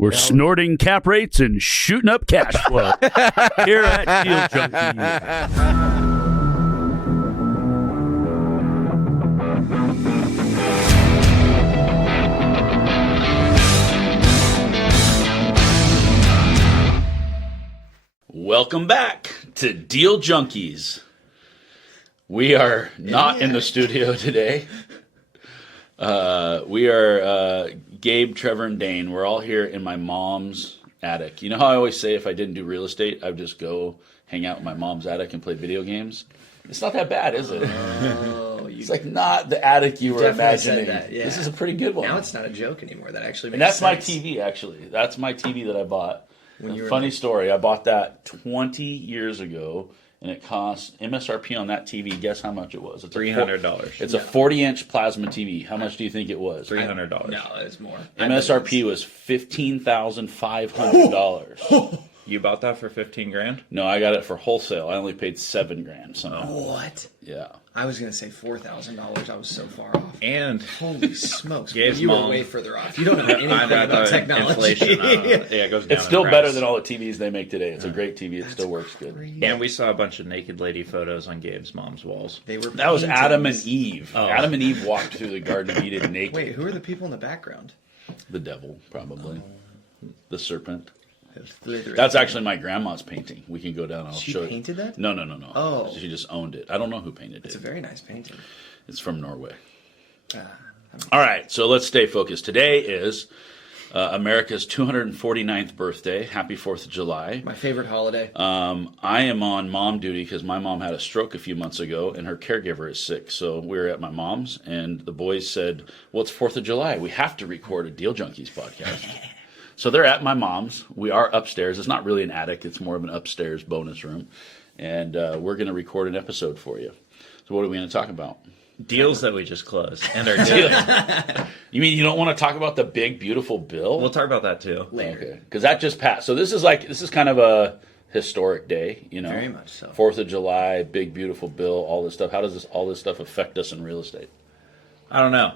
We're snorting cap rates and shooting up cash flow here at Deal Junkies. Welcome back to Deal Junkies. We are not in the studio today. We are Gabe, Trevor, and Dane. We're all here in my mom's attic. You know how I always say if I didn't do real estate, I would just go hang out in my mom's attic and play video games? It's not that bad, is it? It's like not the attic you were imagining. That, yeah. This is a pretty good one. Now it's not a joke anymore. That actually makes and that's sense. My TV, actually. That's my TV that I bought. Funny story. I bought that 20 years ago, and it cost MSRP on that TV. Guess how much it was? It's $300. It's a 40-inch plasma TV. How much do you think it was? $300. No, it's more. MSRP was $15,500. You bought that for $15,000? No, I got it for wholesale. I only paid $7,000 somehow. What? Yeah. I was going to say $4,000. I was so far off. And holy smokes, Gabe's you mom, were way further off. You don't know anything about technology. Inflation, yeah, it goes down. It's still better than all the TVs they make today. It's a great TV. It still works good. And we saw a bunch of naked lady photos on Gabe's mom's walls. That was Adam and Eve. Oh. Adam and Eve walked through the Garden of Eden naked. Wait, who are the people in the background? The devil, probably. The serpent. Slithering. That's actually my grandma's painting. We can go down. I'll she show painted that? No. Oh. She just owned it. I don't know who painted it. It's a very nice painting. It's from Norway. All right, so let's stay focused. Today is America's 249th birthday. Happy 4th of July. My favorite holiday. I am on mom duty because my mom had a stroke a few months ago, and her caregiver is sick. So we were at my mom's, and the boys said, well, it's 4th of July. We have to record a Deal Junkies podcast. So they're at my mom's. We are upstairs. It's not really an attic. It's more of an upstairs bonus room. And we're going to record an episode for you. So what are we going to talk about? Deals that we just closed and are doing. You mean you don't want to talk about the big, beautiful bill? We'll talk about that too. Later. Okay. Because that just passed. So this is kind of a historic day, you know. Very much so. 4th of July, big, beautiful bill, all this stuff. How does all this stuff affect us in real estate? I don't know.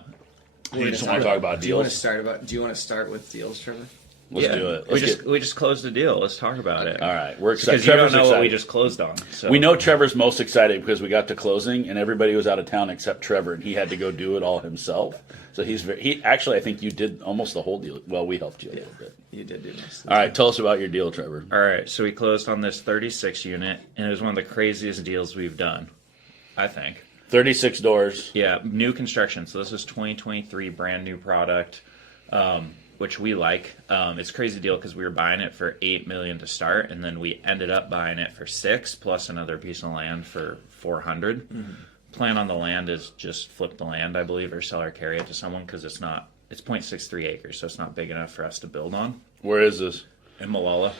You just want to talk about deals? Do you want to start with deals, Trevor? Let's do it. We just closed a deal. Let's talk about it. All right, we're excited. Because you don't know what we just closed on. So. We know Trevor's most excited because we got to closing and everybody was out of town except Trevor, and he had to go do it all himself. So I think you did almost the whole deal. Well, we helped you a little bit. You did do this. All right, tell us about your deal, Trevor. All right, so we closed on this 36 unit, and it was one of the craziest deals we've done, I think. 36 doors. Yeah, new construction. So this is 2023, brand new product. Which we like. It's a crazy deal because we were buying it for $8 million to start, and then we ended up buying it for $6 million plus another piece of land for $400. Mm-hmm. Plan on the land is just flip the land, I believe, or sell or carry it to someone because it's 0.63 acres, so it's not big enough for us to build on. Where is this? In Malala.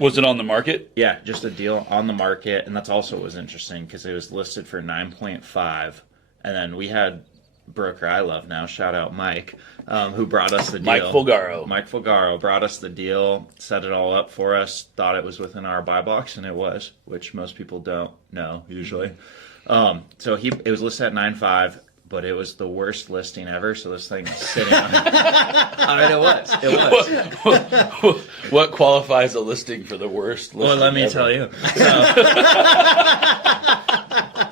Was it on the market? Yeah, just a deal on the market, and that's also what was interesting because it was listed for 9.5, and then we had broker I love now, shout out Mike, who brought us the deal. Mike Fulgaro brought us the deal, set it all up for us, thought it was within our buy box, and it was, which most people don't know usually. So it was listed at 9.5, but it was the worst listing ever, so this thing is sitting on I mean, it was. What qualifies a listing for the worst listing? Well, let me tell you.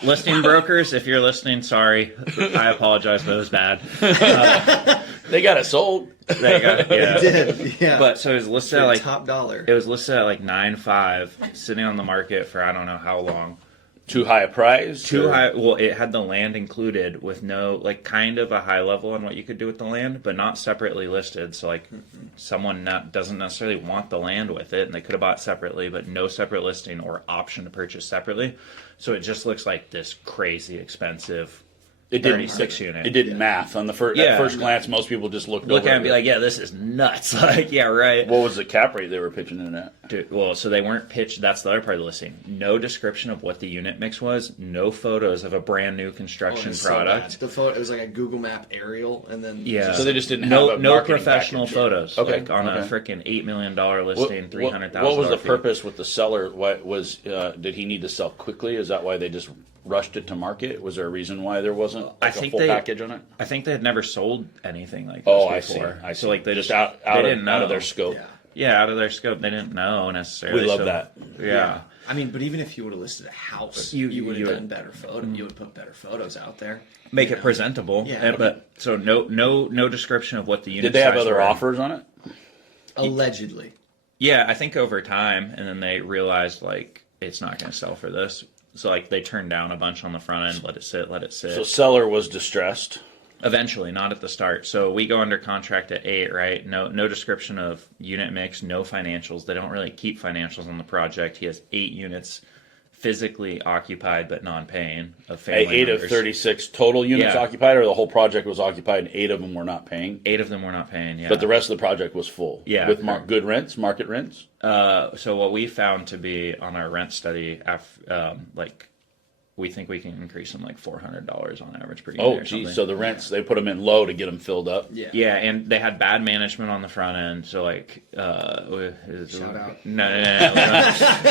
Listing brokers, if you're listening, sorry. I apologize, but it was bad. They got it sold. They got it, yeah. They did, yeah. But so it was listed at top dollar. It was listed at 9.5, sitting on the market for I don't know how long. Too high a price? Too high. Well, it had the land included with no, kind of a high level on what you could do with the land, but not separately listed. So, someone doesn't necessarily want the land with it, and they could have bought separately, but no separate listing or option to purchase separately. So it just looks like this crazy expensive 36 unit. It did math on the at first glance. Most people just look at it and be like, "Yeah, this is nuts." Yeah, right. What was the cap rate they were pitching in at? Dude, well, so they weren't pitched. That's the other part of the listing. No description of what the unit mix was. No photos of a brand new construction product. So the photo, it was like a Google Map aerial, and then so they just didn't have no professional photos. Okay, on a freaking $8 million listing, $300,000. What was the purpose with the seller? What was did he need to sell quickly? Is that why they just rushed it to market? Was there a reason why there wasn't I a think full package on it? I think they had never sold anything like this before. I see. So like they just they didn't know. out of their scope. Yeah. Yeah, out of their scope. They didn't know necessarily. We love that. Yeah. I mean, but even if you would have listed a house, you would have done better photos. You would put better photos out there. Make it presentable. Yeah. But so no description of what the unit Did they have size other were. offers on it? Allegedly. Yeah, I think over time, and then they realized like it's not going to sell for this. So like they turned down a bunch on the front end, let it sit. So seller was distressed. Eventually, not at the start. So we go under contract at 8, right? No description of unit mix, no financials. They don't really keep financials on the project. He has 8 units physically occupied but non-paying of family 8 members. of 36 total units Yeah. occupied, or the whole project was occupied and 8 of them were not paying? 8 of them were not paying, yeah. But the rest of the project was full. Yeah, With correct. good rents, market rents? So what we found to be on our rent study, we think we can increase them like $400 on average per unit. Oh, or geez. something. So the rents, they put them in low to get them filled up? Yeah. Yeah, and they had bad management on the front end. So like, Shout out. No.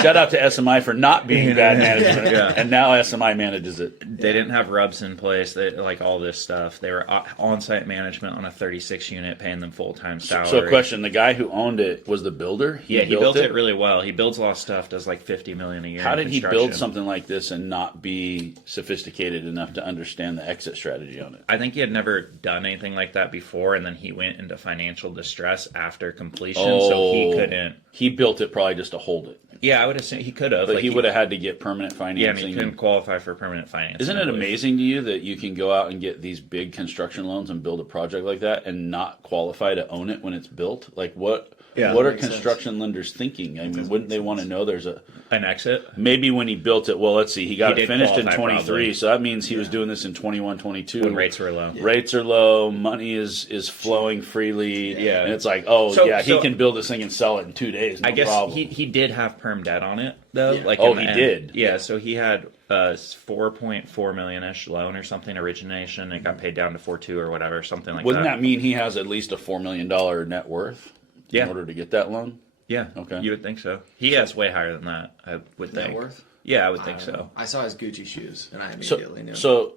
Shout out to SMI for not being bad management. Yeah. And now SMI manages it. They didn't have rubs in place. They like all this stuff. They were on-site management on a 36 unit, paying them full-time salary. So question, the guy who owned it was the builder? He built it really well. He builds a lot of stuff. Does like $50 million a year. How in did he build construction. something like this and not be sophisticated enough to understand the exit strategy on it? I think he had never done anything like that before, and then he went into financial distress after completion, so he couldn't. He built it probably just to hold it. Yeah, I would assume he could have. But he would have had to get permanent financing. Yeah, I mean, he couldn't qualify for permanent financing. Isn't it amazing to you that you can go out and get these big construction loans and build a project like that and not qualify to own it when it's built? Like what are makes construction lenders thinking? I mean, wouldn't they want to know there's an exit? maybe when he built it, well, let's see, he got He it did finished in qualify 23, probably. so that means he was doing this in 21, 22. When rates were low. Rates are low, money is flowing freely. Yeah. And it's like, he can build this thing and sell it in 2 days, no I guess problem. he did have perm debt on it though. Yeah. Like Oh, in the he end. did? Yeah, so he had a 4.4 million-ish loan or something origination. It got paid down to 4.2 or whatever, something like Wouldn't that. that mean he has at least a $4 million net worth in Yeah. order to get that loan? Yeah. Okay. You would think so. He has way higher than that. I would Net think. worth? Yeah, I would think so. I saw his Gucci shoes, and I immediately knew.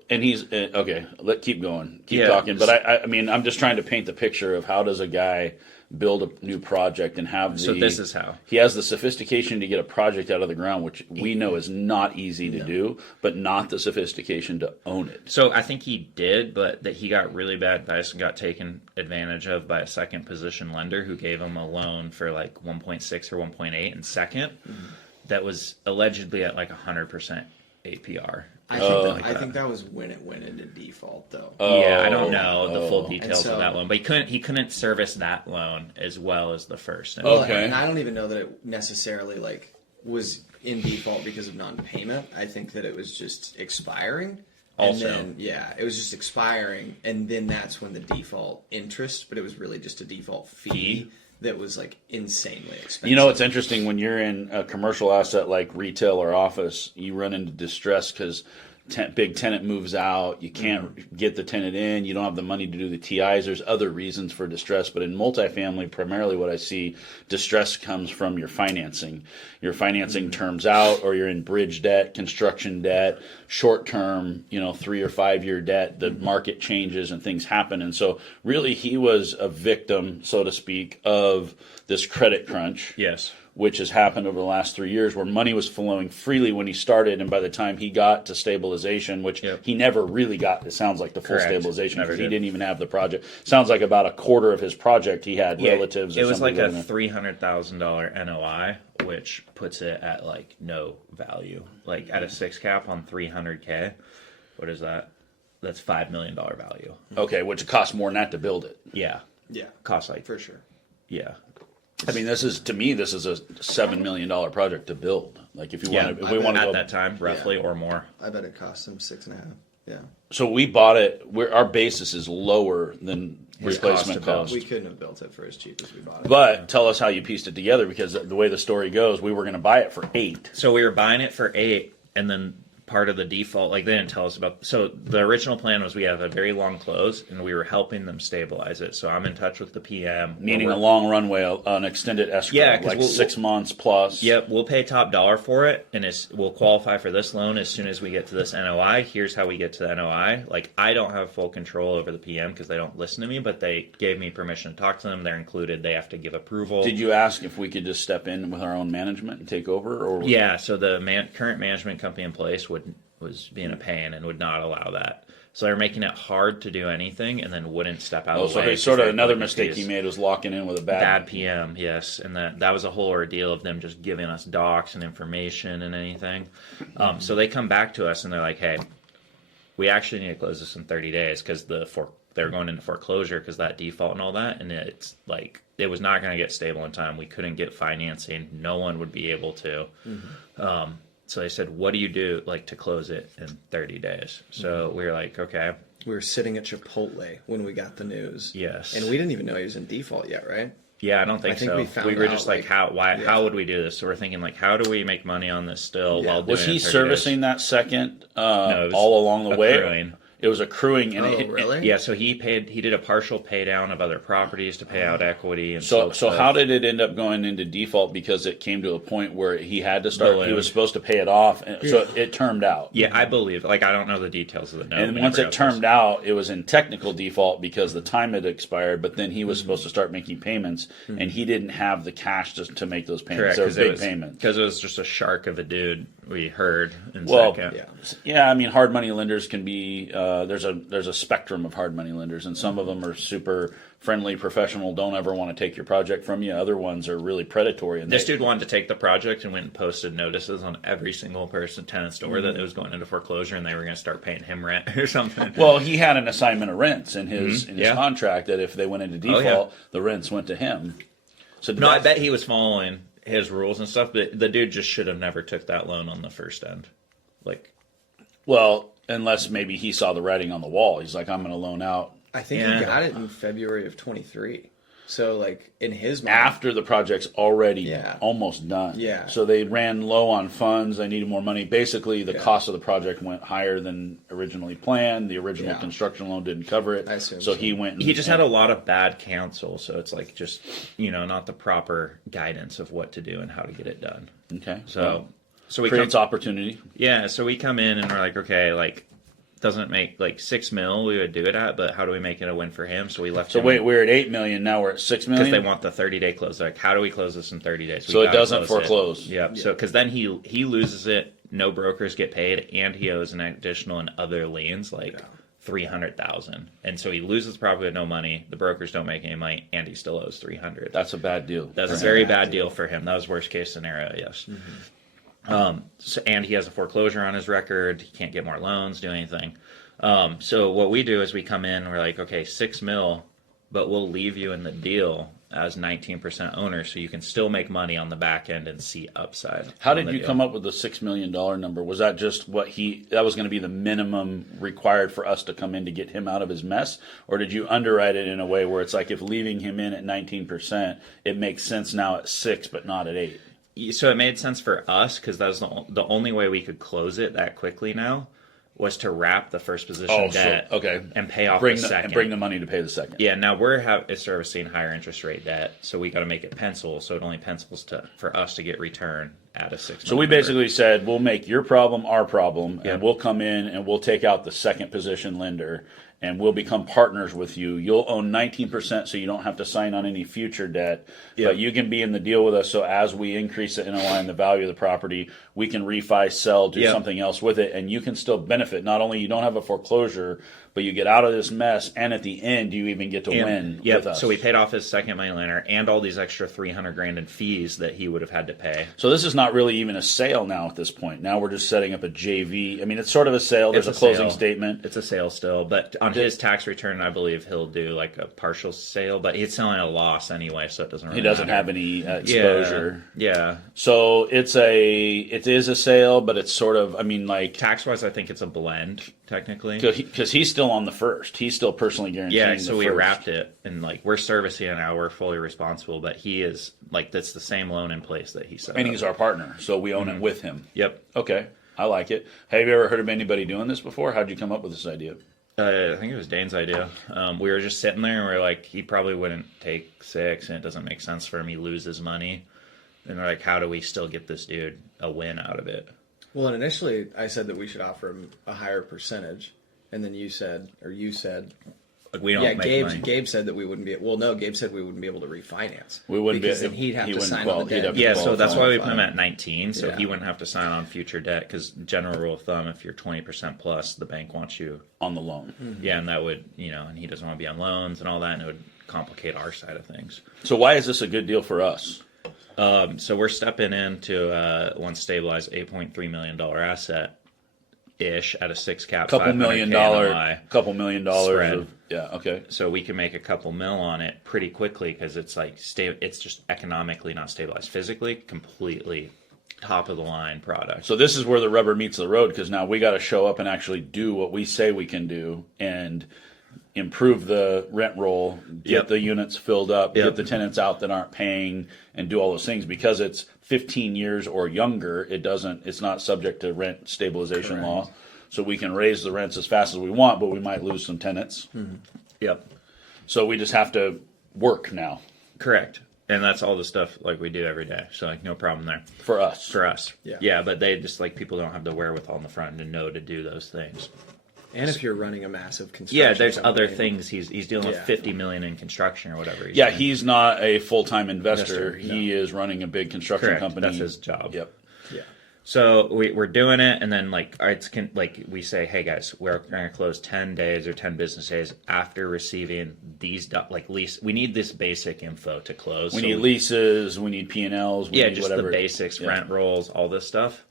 And he's okay. Keep going, keep Yeah. talking. But I mean, I'm just trying to paint the picture of how does a guy build a new project and have the. So this is how. He has the sophistication to get a project out of the ground, which we know is not easy to do, but not the sophistication to own it. So I think he did, but that he got really bad advice and got taken advantage of by a second position lender who gave him a loan for like 1.6 or 1.8 in second. That was allegedly at like 100% APR. I think that was when it went into default, though. Yeah, I don't know the full details And so- of that loan, but he couldn't service that loan as well as the first. And Okay. And I don't even know that it necessarily was in default because of non-payment. I think that it was just expiring. Also. And then, it was just expiring, and then that's when the default interest, but it was really just a default fee that was like insanely expensive. You know, it's interesting when you're in a commercial asset like retail or office, you run into distress because big tenant moves out. You can't get the tenant in. You don't have the money to do the TIs. There's other reasons for distress. But in multifamily, primarily what I see, distress comes from your financing. Your financing terms out, or you're in bridge debt, construction debt, short term, 3 or 5 year debt. The market changes and things happen. And so really he was a victim, so to speak, of this credit crunch. yes. Which has happened over the last 3 years, where money was flowing freely when he started, and by the time he got to stabilization, which he never really got, it sounds like the full Correct. stabilization, Never because he did. didn't even have the project. Sounds like about a quarter of his project he had relatives. It or was like somebody a living there. $300,000 NOI, which puts it at like no value. Like at a 6 cap on 300K, what is that? That's $5 million value. Okay, which costs more than that to build it. Yeah, Yeah, costs like for sure. yeah. I mean, this is a $7 million project to build. Like if we want to at go that time, roughly or more. I bet it cost him 6.5. Yeah, So we bought it. Our basis is lower than His replacement cost to build. cost. we couldn't have built it for as cheap as we bought it. But tell us how you pieced it together, because the way the story goes, we were going to buy it for $8. So we were buying it for $8, and then part of the default, like they didn't tell us about. So the original plan was we have a very long close, and we were helping them stabilize it. So I'm in touch with the PM, meaning a long runway, an extended escrow, yeah, like 6 months plus. Yep, we'll pay top dollar for it, and we'll qualify for this loan as soon as we get to this NOI. Here's how we get to the NOI. Like, I don't have full control over the PM because they don't listen to me, but they gave me permission to talk to them. They're included. They have to give approval. Did you ask if we could just step in with our own management and take over? Or yeah, so the current management company in place was being a pain and would not allow that. So they're making it hard to do anything, and then wouldn't step out of the way. So sort of another mistake he made was locking in with a bad PM, yes, and that was a whole ordeal of them just giving us docs and information and anything. So they come back to us and they're like, "Hey, we actually need to close this in 30 days because they're going into foreclosure because that default and all that, and it's like it was not going to get stable in time. We couldn't get financing. No one would be able to." So they said, "What do you do like to close it in 30 days?" So we were like, "Okay." We were sitting at Chipotle when we got the news. Yes. And we didn't even know he was in default yet, right? Yeah, I don't think so. We were just like, how would we do this? So we're thinking like, how do we make money on this still while doing it? Was he servicing that second no, all along the way? Accruing. It was accruing. And really? Yeah, so he did a partial pay down of other properties to pay out equity. And so how did it end up going into default? Because it came to a point where he had to start, he was supposed to pay it off, and so it termed out. Yeah, I believe. Like, I don't know the details of the note. And once it termed out, it was in technical default because the time had expired, but then he was supposed to start making payments, and he didn't have the cash to make those payments. Correct, They were big payments. Because it was just a shark of a dude we heard in second. Yeah, I mean, hard money lenders can be, there's a spectrum of hard money lenders, and some of them are super friendly, professional, don't ever want to take your project from you. Other ones are really predatory. And this dude wanted to take the project and went and posted notices on every single tenant's door that it was going into foreclosure, and they were going to start paying him rent or something. Well, he had an assignment of rents in his contract that if they went into default, the rents went to him. So I bet he was following his rules and stuff, but the dude just should have never took that loan on the first end. Well, unless maybe he saw the writing on the wall. He's like, I'm going to loan out. I think he got it in February of 23. So, like, in his mind, after the project's already almost done. Yeah. So they ran low on funds. They needed more money. Basically, the cost of the project went higher than originally planned. The original construction loan didn't cover it. I assume so he went. He just had a lot of bad counsel. So it's like just, not the proper guidance of what to do and how to get it done. Okay. So we creates opportunity. Yeah. So we come in and we're like, okay, like, doesn't make like $6 million we would do it at, but how do we make it a win for him? So we left. So wait, we're at $8 million now. We're at $6 million because they want the 30-day close. Like, how do we close this in 30 days? So it doesn't foreclose. Yep. So because then he loses it, no brokers get paid, and he owes an additional and other liens like $300,000, and so he loses property with no money. The brokers don't make any money, and he still owes $300,000. That's a bad deal. That's a very bad deal for him. That was worst case scenario. Yes. And he has a foreclosure on his record. He can't get more loans, do anything. So what we do is we come in and we're like, okay, $6 million, but we'll leave you in the deal as 19% owner so you can still make money on the back end and see upside. How did you come up with the $6 million number? Was that just that was going to be the minimum required for us to come in to get him out of his mess? Or did you underwrite it in a way where it's like if leaving him in at 19%, it makes sense now at 6 but not at 8? So it made sense for us because that was the only way we could close it that quickly now was to wrap the first position debt and pay off the second. And bring the money to pay the second. Yeah, now we're servicing higher interest rate debt, so we got to make it pencil, so it only pencils for us to get return at a 6 month. So we basically said, we'll make your problem our problem, and we'll come in and we'll take out the second position lender, and we'll become partners with you. You'll own 19%, so you don't have to sign on any future debt. But you can be in the deal with us, so as we increase the NOI and the value of the property, we can refi, sell, do something else with it, and you can still benefit. Not only you don't have a foreclosure, but you get out of this mess, and at the end, you even get to win with us. So we paid off his second money lender and all these extra $300,000 in fees that he would have had to pay. So this is not really even a sale now at this point. Now we're just setting up a JV. I mean, it's sort of a sale. There's a closing statement. It's a sale still, but on his tax return, I believe he'll do like a partial sale, but he's selling a loss anyway, so it doesn't really matter. Have any exposure. Yeah. So it is a sale, but it's sort of, I mean, like tax-wise, I think it's a blend technically because he's still on the first. He's still personally guaranteeing. Yeah, so we wrapped it, and like we're servicing it now. We're fully responsible, but he is like that's the same loan in place that he set. And he's our partner, so we own it with him. Yep. Okay. I like it. Have you ever heard of anybody doing this before? How'd you come up with this idea? I think it was Dane's idea. We were just sitting there and we were like, he probably wouldn't take 6 and it doesn't make sense for him. He loses money. And we're like, how do we still get this dude a win out of it? Well, and initially I said that we should offer him a higher percentage. And then you said, like we don't make money. Gabe said that we wouldn't be. Well, no, Gabe said we wouldn't be able to refinance. We wouldn't because be. Then he'd have to sign on the he'd debt. Yeah, so that's why we put him at 19, so Yeah. he wouldn't have to sign on future debt. Because general rule of thumb, if you're 20% plus, the bank wants you on the loan. Mm-hmm. Yeah, and that would, and he doesn't want to be on loans and all that, and it would complicate our side of things. So why is this a good deal for us? So we're stepping into once stabilized $8.3 million asset ish at a 6 cap, couple million dollars spread. Okay. So we can make a couple mil on it pretty quickly because it's like it's just economically not stabilized. Physically, completely top of the line product. So this is where the rubber meets the road, because now we got to show up and actually do what we say we can do and improve the rent roll, get the units filled up, get the tenants out that aren't paying, and do all those things. Because it's 15 years or younger, it's not subject to rent stabilization law. So we can raise the rents as fast as we want, but we might lose some tenants. Mm-hmm. Yep. So we just have to work now. Correct. And that's all the stuff like we do every day. So like no problem there. For us. For us. Yeah. Yeah, but they just like people don't have the wherewithal in the front to know to do those things. And if you're running a massive construction Yeah, there's company, other things. He's dealing with $50 million in construction or whatever. He's not a full-time investor. He is running a big construction company. That's his job. Yep. Yeah. So we're doing it, and then we say, hey guys, we're going to close 10 days or 10 business days after receiving these lease. We need this basic info to close. We need leases. We need P&Ls. We need just whatever. the basics, rent rolls, all this stuff,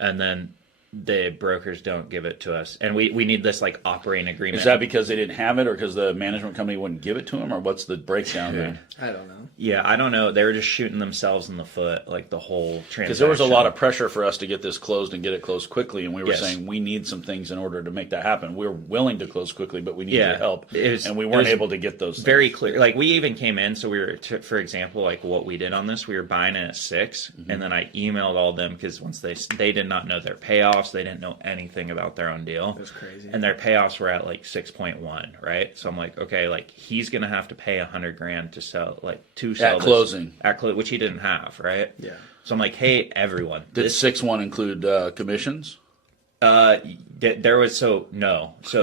and then the brokers don't give it to us, and we need this like operating agreement. Is that because they didn't have it, or because the management company wouldn't give it to them, or what's the breakdown there? I don't know. Yeah, I don't know. They were just shooting themselves in the foot, like the whole transaction. Because there was a lot of pressure for us to get this closed and get it closed quickly, and we were saying we need some things in order to make that happen. We're willing to close quickly, but we need your help, and we weren't able to get those things. Very clear. Like we even came in, so we were, for example, like what we did on this, we were buying it at 6, and then I emailed all of them because once they did not know their payoffs, they didn't know anything about their own deal. That's crazy. And their payoffs were at like 6.1, right? So I'm like, okay, like he's gonna have to pay $100,000 to sell at closing, which he didn't have, right? Yeah. So I'm like, hey, everyone, did 6.1 include commissions? There was no. So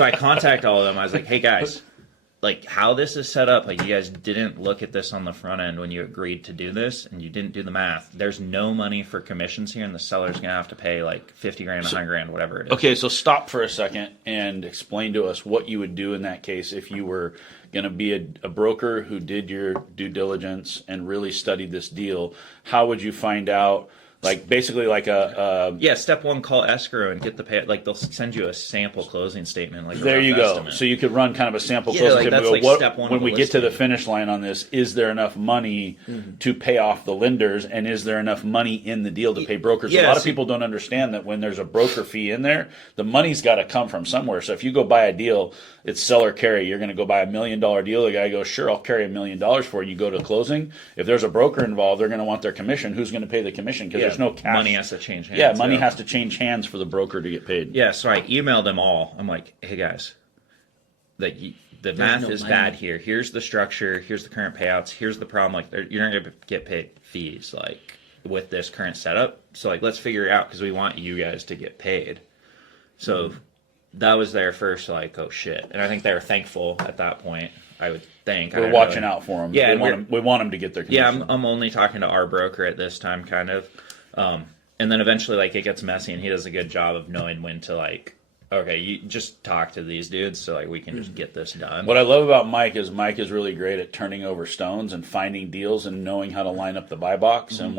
I contact all of them. I was like, hey guys, like how this is set up, like you guys didn't look at this on the front end when you agreed to do this, and you didn't do the math. There's no money for commissions here, and the seller's gonna have to pay like $50,000, $100,000, whatever it is. Okay, so stop for a second and explain to us what you would do in that case if you were going to be a broker who did your due diligence and really studied this deal. How would you find out? Like basically like step 1, call escrow and get the pay. Like they'll send you a sample closing statement. Like there you go. Estimate. So you could run kind of a sample closing statement. That's like step 1 when we get to the finish line on this, is there enough money to pay off the lenders, and is there enough money in the deal to pay brokers? A lot of people don't understand that when there's a broker fee in there, the money's got to come from somewhere. So if you go buy a deal, it's seller carry. You're going to go buy $1 million deal. The guy goes, sure, I'll carry $1 million for it. You go to closing. If there's a broker involved, they're going to want their commission. Who's going to pay the commission? Because there's no cash. Money has to change hands. Yeah, money has to change hands for the broker to get paid. Yeah, so I emailed them all. I'm like, hey guys, the math is bad here. Here's the structure. Here's the current payouts. Here's the problem. Like, you're not going to get paid fees like with this current setup. So like, let's figure it out because we want you guys to get paid. So that was their first like, oh shit. And I think they were thankful at that point. I would think. We're watching out for them. Yeah, we want them to get their commission. Yeah, I'm only talking to our broker at this time, kind of. And then eventually, like, it gets messy, and he does a good job of knowing when to, like, okay, you just talk to these dudes so, like, we can just get this done. What I love about Mike is really great at turning over stones and finding deals and knowing how to line up the buy box. And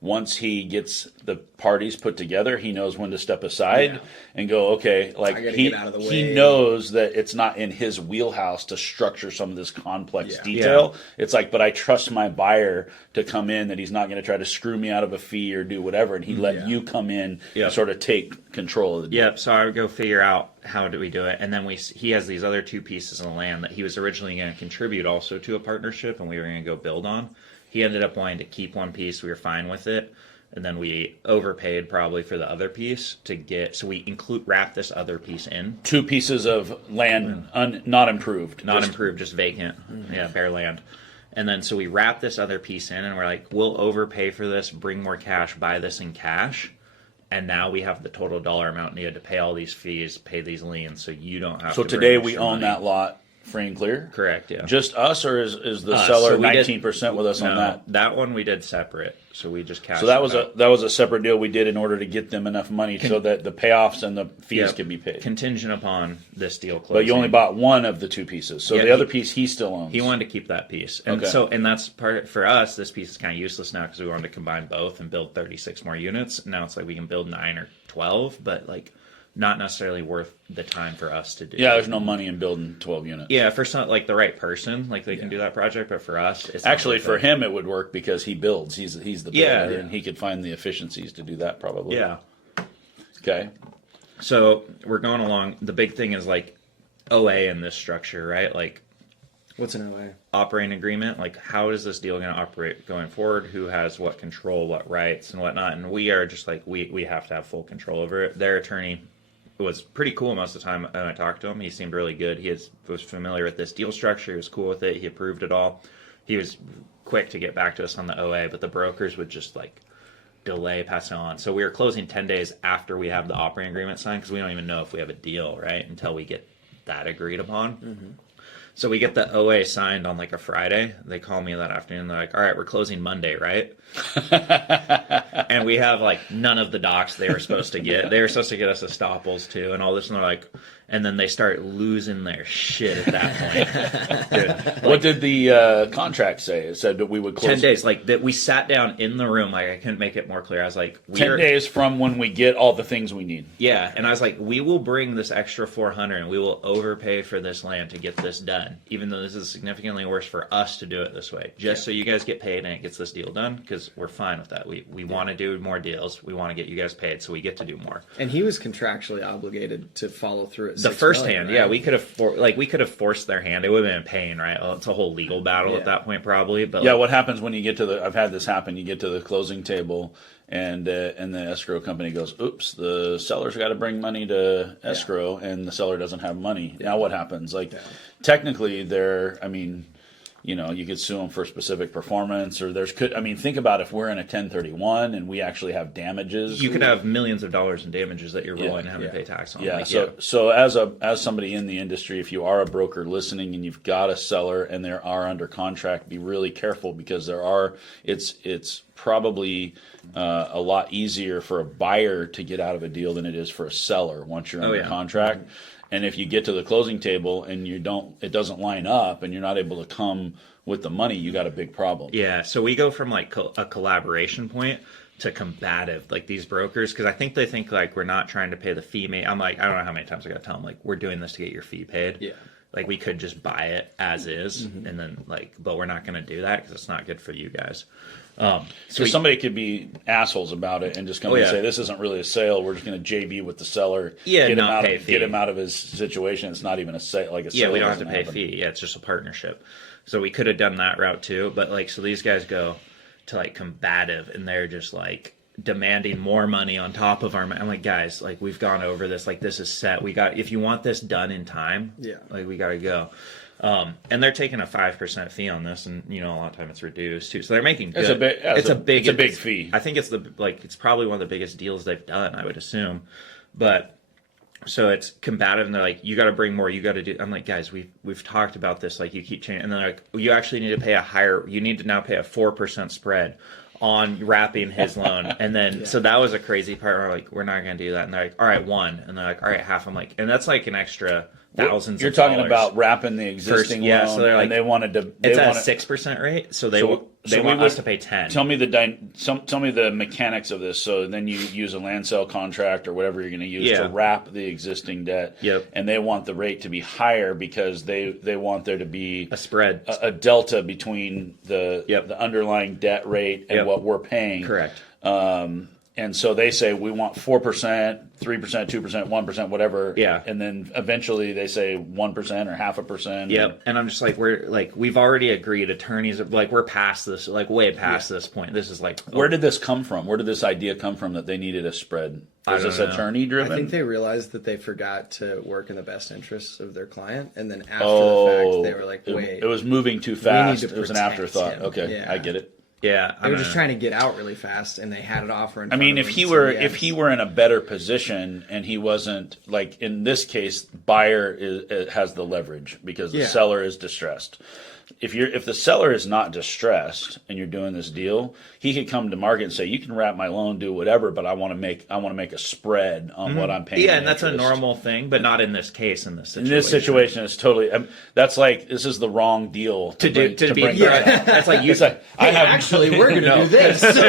once he gets the parties put together, he knows when to step aside and go, okay, like get out of the way. He knows that it's not in his wheelhouse to structure some of this complex detail. It's like, but I trust my buyer to come in, that he's not going to try to screw me out of a fee or do whatever, and he let you come in and sort of take control of the deal. Yep, so I would go figure out how do we do it, and then he has these other 2 pieces of land that he was originally going to contribute also to a partnership, and we were going to go build on. He ended up wanting to keep one piece. We were fine with it. And then we overpaid probably for the other piece to get, so we wrap this other piece in. 2 pieces of land, not improved. Just vacant. Yeah, bare land. And then so we wrap this other piece in and we're like, we'll overpay for this, bring more cash, buy this in cash. And now we have the total dollar amount needed to pay all these fees, pay these liens, so you don't have to. So today we own that lot free and clear? Correct, yeah. Just us, or is the seller 19% with us on that? That one we did separate, so we just cashed. So that was a separate deal we did in order to get them enough money so that the payoffs and the fees can be paid. Contingent upon this deal closing. But you only bought one of the 2 pieces, so the other piece he still owns. He wanted to keep that piece, and and that's part for us. This piece is kind of useless now because we wanted to combine both and build 36 more units. Now it's like we can build 9 or 12, but like not necessarily worth the time for us to do. Yeah, there's no money in building 12 units. Yeah, for some, like the right person, like they can do that project, but for us, it's actually for him it would work because he builds. He's the builder, and he could find the efficiencies to do that probably. Yeah. Okay. So we're going along. The big thing is like OA in this structure, right? Like, what's an OA? Operating agreement. Like, how is this deal going to operate going forward? Who has what control, what rights, and whatnot? And we are just like we have to have full control over it. Their attorney was pretty cool most of the time when I talked to him. He seemed really good. He was familiar with this deal structure. He was cool with it. He approved it all. He was quick to get back to us on the OA, but the brokers would just like delay passing on. So we were closing 10 days after we have the operating agreement signed because we don't even know if we have a deal, right, until we get that agreed upon. Mm-hmm. So we get the OA signed on like a Friday. They call me that afternoon. They're like, all right, we're closing Monday, right? And we have like none of the docs they were supposed to get. They were supposed to get us estoppels too and all this. And they're like, and then they start losing their shit at that point. Dude, like, what did the contract say? It said that we would close 10 days. Like that, we sat down in the room. Like I couldn't make it more clear. I was like, 10 days from when we get all the things we need. Yeah, and I was like, we will bring this extra 400, and we will overpay for this land to get this done, even though this is significantly worse for us to do it this way, just so you guys get paid and it gets this deal done. Because we're fine with that. We want to do more deals. We want to get you guys paid, so we get to do more. And he was contractually obligated to follow through. The first hand, right? Yeah, we could have forced their hand. It would have been a pain, right? Well, it's a whole legal battle at that point, probably. But yeah, what happens when you get to the? I've had this happen. You get to the closing table, and the escrow company goes, "Oops, the seller's got to bring money to escrow, and the seller doesn't have money." Now what happens? Like, technically, you could sue them for specific performance, or think about if we're in a 1031 and we actually have damages. You could have millions of dollars in damages that you're willing to have to pay tax on. Yeah. So as somebody in the industry, if you are a broker listening and you've got a seller and they are under contract, be really careful because it's probably a lot easier for a buyer to get out of a deal than it is for a seller once you're under contract. Mm-hmm. And if you get to the closing table and it doesn't line up and you're not able to come with the money, you got a big problem. Yeah. So we go from like a collaboration point to combative, like these brokers, because I think they think like we're not trying to pay the fee. I'm like, I don't know how many times I got to tell them like we're doing this to get your fee paid. Yeah. Like we could just buy it as is, and then but we're not going to do that because it's not good for you guys. So somebody could be assholes about it and just come and say, this isn't really a sale. We're just going to JV with the seller. Yeah, get him out of his situation. It's not even a sale. Yeah, we don't have to pay a fee. Yeah, it's just a partnership. So we could have done that route too. But so these guys go to like combative, and they're just like demanding more money on top of our. I'm like, guys, like we've gone over this. Like this is set. If you want this done in time, like we got to go. And they're taking a 5% fee on this, and a lot of time it's reduced too. So they're making good. It's a big fee. I think it's probably one of the biggest deals they've done, I would assume. But so it's combative, and they're like, you got to bring more. You got to do. I'm like, guys, we've talked about this. Like you keep changing, and they're like, well, you actually need to pay you need to now pay a 4% spread on wrapping his loan. And then so that was a crazy part. We're like, we're not going to do that. And they're like, all right, 1. And they're like, all right, half. I'm like, and that's like an extra thousands. You're talking about wrapping the existing loan. So they're like, and they wanted to. It's at 6% rate, so they want us to pay 10. Tell me the mechanics of this. So then you use a land sale contract or whatever you're going to use to wrap the existing debt. Yep. And they want the rate to be higher because they want there to be a spread, a delta between the underlying debt rate and what we're paying. Correct. And so they say, we want 4%, 3%, 2%, 1%, whatever. Yeah. And then eventually they say 1% or 0.5%. Yep. And I'm just like, we've already agreed. Attorneys are like, we're past this, like way past this point. This is like, where did this come from? Where did this idea come from that they needed a spread? Was this attorney driven? I think they realized that they forgot to work in the best interests of their client. And then after the fact, they were like, wait. It was moving too fast. It was an afterthought. Him. Okay. Yeah. I get it. Yeah, they were just trying to get out really fast, and they had an offer. I mean, if he were in a better position, and he wasn't like in this case, buyer has the leverage because the seller is distressed. If the seller is not distressed and you're doing this deal, he could come to market and say, "You can wrap my loan, do whatever, but I want to make a spread on what I'm paying." Yeah, and that's a normal thing, but not in this case. In this situation, it's totally. That's like this is the wrong deal to bring. That's like you. Hey, actually, we're going to do this. But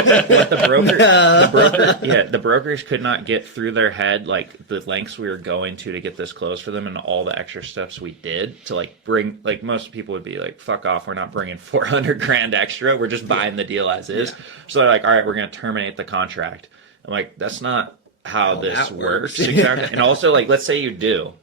the brokers could not get through their head like the lengths we were going to get this closed for them, and all the extra steps we did to like bring. Like most people would be like, "Fuck off, we're not bringing $400,000 extra. We're just buying the deal as is." Yeah. So they're like, "All right, we're going to terminate the contract." I'm like, "That's not how this works." Exactly. And also, like, let's say you do.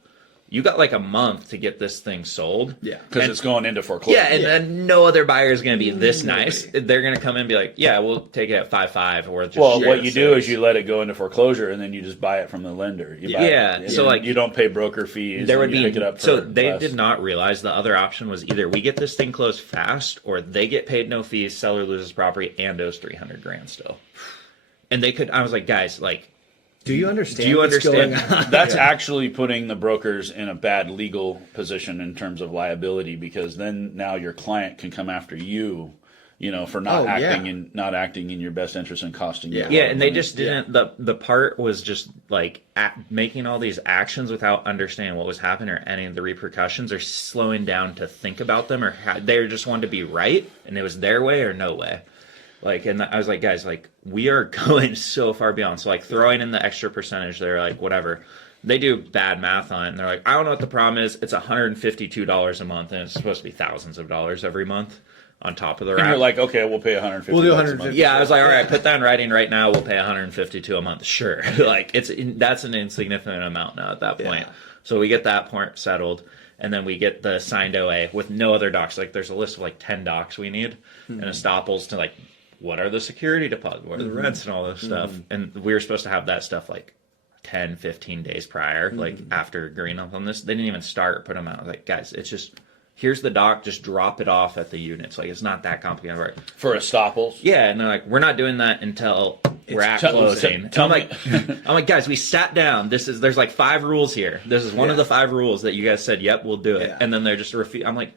You got like a month to get this thing sold. Yeah. Because it's going into foreclosure. Yeah, and then no other buyer is going to be this nice. They're going to come in and be like, yeah, we'll take it at 5.5 or just what you do is you let it go into foreclosure and then you just buy it from the lender. So like you don't pay broker fees. There would be pick it up so they less. Did not realize the other option was either we get this thing closed fast or they get paid no fees, seller loses property and owes $300,000 still. And they could. I was like, guys, like. Do you understand? That's actually putting the brokers in a bad legal position in terms of liability because then now your client can come after you, for not acting in your best interest and costing you. Yeah, and they just didn't. The part was just like making all these actions without understanding what was happening or any of the repercussions or slowing down to think about them or they just wanted to be right and it was their way or no way. Like, and I was like, guys, like, we are going so far beyond. So, like, throwing in the extra percentage, they're like, whatever. They do bad math on it, and they're like, I don't know what the problem is. It's $152 a month, and it's supposed to be thousands of dollars every month on top of the And you're like, okay, we'll pay $150. We'll do $150. Yeah, I was like, all right, put that in writing right now. We'll pay $152 a month. Sure. Like, that's an insignificant amount now at that point. Yeah. So we get that part settled. And then we get the signed OA with no other docs. Like, there's a list of, like, 10 docs we need and estoppels to, like, what are the security deposits? What are the rents and all this stuff? And we were supposed to have that stuff like 10, 15 days prior, like after agreeing on this. They didn't even start or put them out. I was like, guys, it's just, here's the doc, just drop it off at the units. Like, it's not that complicated. Right? For estoppels? Yeah, and they're like, we're not doing that until we're at closing. I'm like, guys, we sat down. There's like 5 rules here. This is one of the 5 rules that you guys said, yep, we'll do it. Yeah. And then they're just I'm like,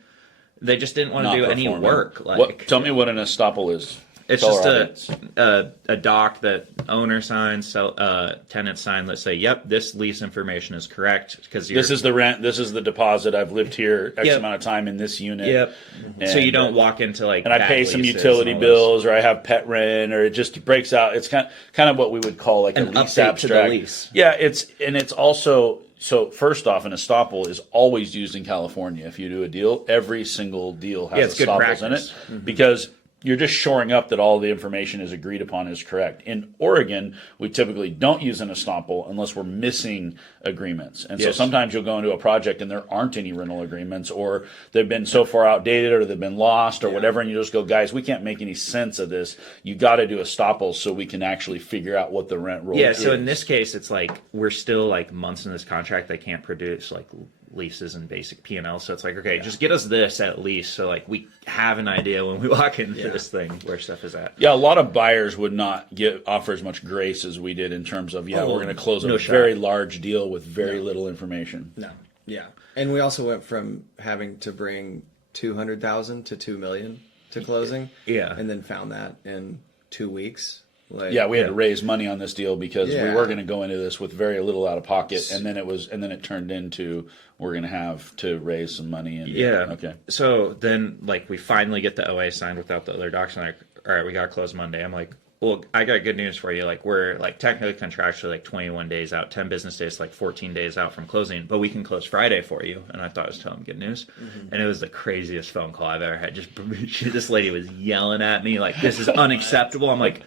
they just didn't want to do any work. Like, tell me what an estoppel is. It's just a doc that owner signs, tenant sign. Let's say, yep, this lease information is correct because this is the rent, this is the deposit. I've lived here X amount of time in this unit. Yep. And, so you don't walk into like. And I pay some utility bills, or I have pet rent, or it just breaks out. It's kind of what we would call like a lease abstract. To the lease. Yeah, it's also. So first off, an estoppel is always used in California. If you do a deal, every single deal has estoppels in it because you're just shoring up that all the information is agreed upon is correct. In Oregon, we typically don't use an estoppel unless we're missing agreements. And so sometimes you'll go into a project and there aren't any rental agreements, or they've been so far outdated, or they've been lost, or whatever, and you just go, guys, we can't make any sense of this. You got to do estoppels so we can actually figure out what the rent roll is. Yeah, so in this case, it's like we're still like months in this contract. They can't produce like leases and basic P&L, so it's like, okay, just get us this at least, so like we have an idea when we walk into this thing where stuff is at. Yeah, a lot of buyers would not offer as much grace as we did in terms of we're going to close a very large deal with very little information. No, yeah, and we also went from having to bring $200,000 to $2 million to closing, and then found that in 2 weeks. Like, we had to raise money on this deal because we were going to go into this with very little out of pocket, and then it turned into we're going to have to raise some money. And okay. So then, like, we finally get the OA signed without the other docs. And like, all right, we got to close Monday. I'm like, well, I got good news for you. Like, we're like technically contractually like 21 days out, 10 business days, like 14 days out from closing, but we can close Friday for you. And I thought I was telling him good news, and it was the craziest phone call I've ever had. This lady was yelling at me like, this is unacceptable. I'm like,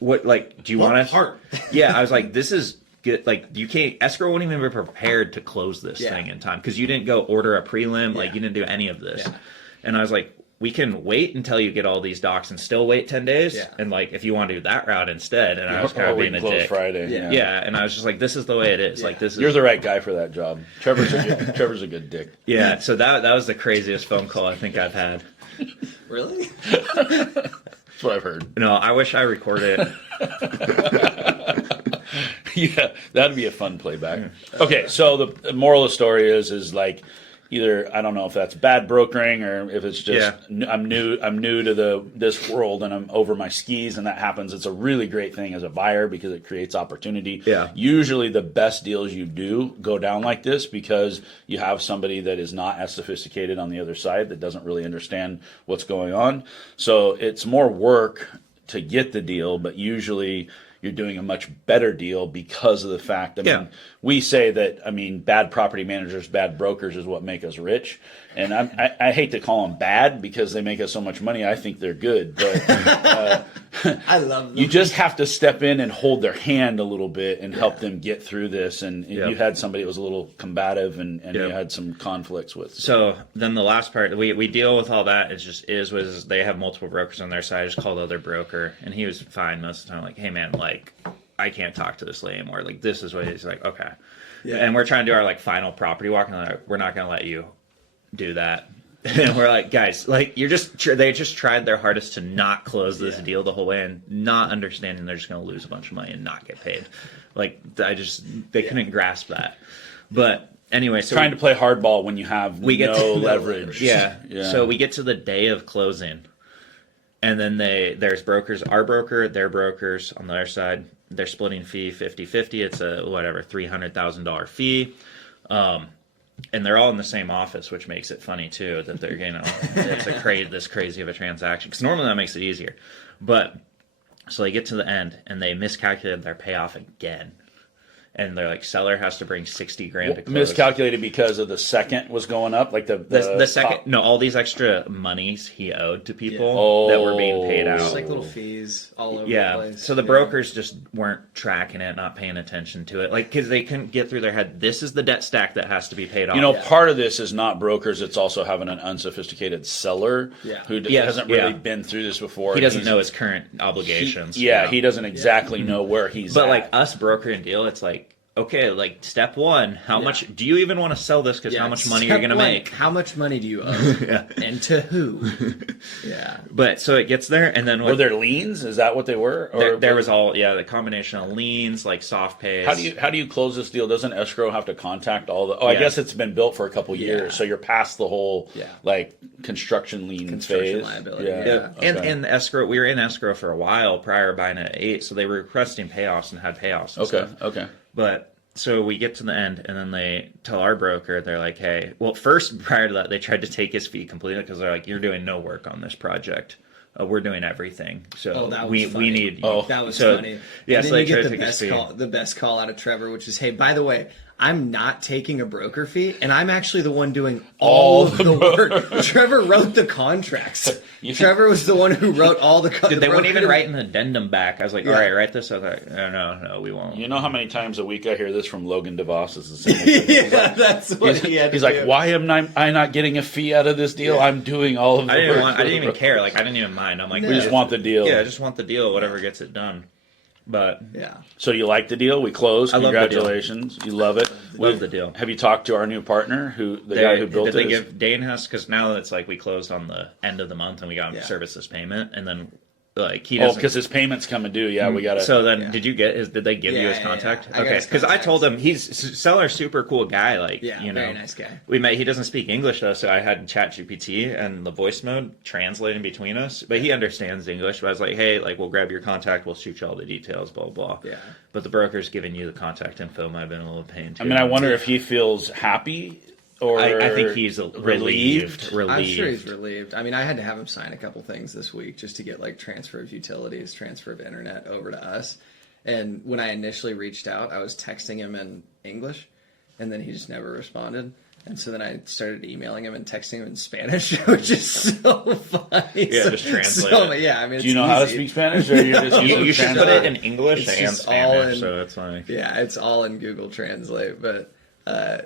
what, like, do you want to? Heart. Yeah, I was like, this is good. Like, you can't, escrow won't even be prepared to close this thing in time because you didn't go order a prelim. Like, you didn't do any of this. Yeah. And I was like, we can wait until you get all these docs and still wait 10 days. Yeah. And like, if you want to do that route instead. And I was kind of being a dick. Friday. Yeah. And I was just like, this is the way it is. Yeah. Like, this is. You're the right guy for that job. Trevor's a good dick. Yeah. So that was the craziest phone call I think I've had. Really? That's what I've heard. No, I wish I recorded it. Yeah, that'd be a fun playback. Okay, so the moral of the story is like, either I don't know if that's bad brokering or if it's just I'm new to this world and I'm over my skis and that happens. It's a really great thing as a buyer because it creates opportunity. Yeah. Usually the best deals you do go down like this because you have somebody that is not as sophisticated on the other side that doesn't really understand what's going on. So it's more work to get the deal, but usually you're doing a much better deal because of the fact, I mean, we say that, I mean, bad property managers, bad brokers is what make us rich. And I hate to call them bad because they make us so much money. I think they're good. But I love them. You just have to step in and hold their hand a little bit and help them get through this. And you had somebody that was a little combative and you had some conflicts with. So then the last part, we deal with all that. It's just was they have multiple brokers on their side. I just called the other broker and he was fine most of the time. Like, hey man, like I can't talk to this lady anymore. Like this is what he's like. Okay. Yeah. And we're trying to do our like final property walk and like, we're not going to let you do that. And we're like, guys, like they just tried their hardest to not close this deal the whole way and not understanding they're just going to lose a bunch of money and not get paid. Like they couldn't grasp that. But anyway, so trying to play hardball when you have no leverage. Yeah. So we get to the day of closing and then there's brokers, our broker, their brokers on the other side. They're splitting fee 50-50. It's a $300,000 fee. And they're all in the same office, which makes it funny too that they're it's this crazy of a transaction because normally that makes it easier. But so they get to the end and they miscalculated their payoff again. And they're like, seller has to bring $60,000 to close. Miscalculated because of the second was going up, like the second. top. No, all these extra monies he owed to people that were being paid out. Just like little fees all over the place. So the brokers just weren't tracking it, not paying attention to it, like because they couldn't get through their head. This is the debt stack that has to be paid off. Part of this is not brokers; it's also having an unsophisticated seller who hasn't really been through this before. He doesn't know his current obligations. He doesn't exactly know where he's. But at. like us, broker and deal, it's like. Okay, like step one, how much do you even want to sell this? Because how much money are you going to make? How much money do you owe? And to who? But so it gets there, and then were there liens? Is that what they were? Or there was all the combination of liens, like soft pays. How do you close this deal? Doesn't escrow have to contact all the? I guess it's been built for a couple years, so you're past the whole like construction lien phase. Liability. And the escrow. We were in escrow for a while prior to buying at 8, so they were requesting payoffs and had payoffs. And stuff. Okay. But so we get to the end, and then they tell our broker, they're like, hey, well, first, prior to that, they tried to take his fee completely because they're like, you're doing no work on this project. We're doing everything. So we need. That was funny. Yeah, and so then you get the best call out of Trevor, which is, hey, by the way, I'm not taking a broker fee, and I'm actually the one doing all of the work. Trevor wrote the contracts. Trevor was the one who wrote all the contracts. They wouldn't even write an addendum back. I was like, all right, write this. I was like, no, we won't. You know how many times a week I hear this from Logan DeVos? Is the same thing. That's what he had to do. He's like, why am I not getting a fee out of this deal? I'm doing all of the work. I didn't even care. Like, I didn't even mind. I'm like, we just want the deal. Yeah, I just want the deal. Whatever gets it done. But so you like the deal? We closed. Congratulations! You love it. Love the deal. Have you talked to our new partner, the guy who built it? Did they give Dane has? Because now it's like we closed on the end of the month and we got service this payment, and then like he doesn't. Because his payment's coming due. Yeah, we got it. So then, did you get his? Did they give you his contact? Okay, because I told him he's seller, super cool guy. Like very nice guy. We met. He doesn't speak English though, so I had ChatGPT and the voice mode translating between us. But he understands English. But I was like, hey, like we'll grab your contact. We'll shoot you all the details. Blah blah. Yeah. But the broker's giving you the contact info. Might have been a little pain too. I mean, I wonder if he feels happy. Or I think he's relieved. I'm sure he's relieved. I mean, I had to have him sign a couple things this week just to get like transfer of utilities, transfer of internet over to us. And when I initially reached out, I was texting him in English, and then he just never responded. And so then I started emailing him and texting him in Spanish, which is so funny. Yeah, just translate it. Yeah, I mean, do you know how to speak Spanish? Or you're just you should put it in English It's and just all Spanish, in- so it's funny. Yeah, it's all in Google Translate. But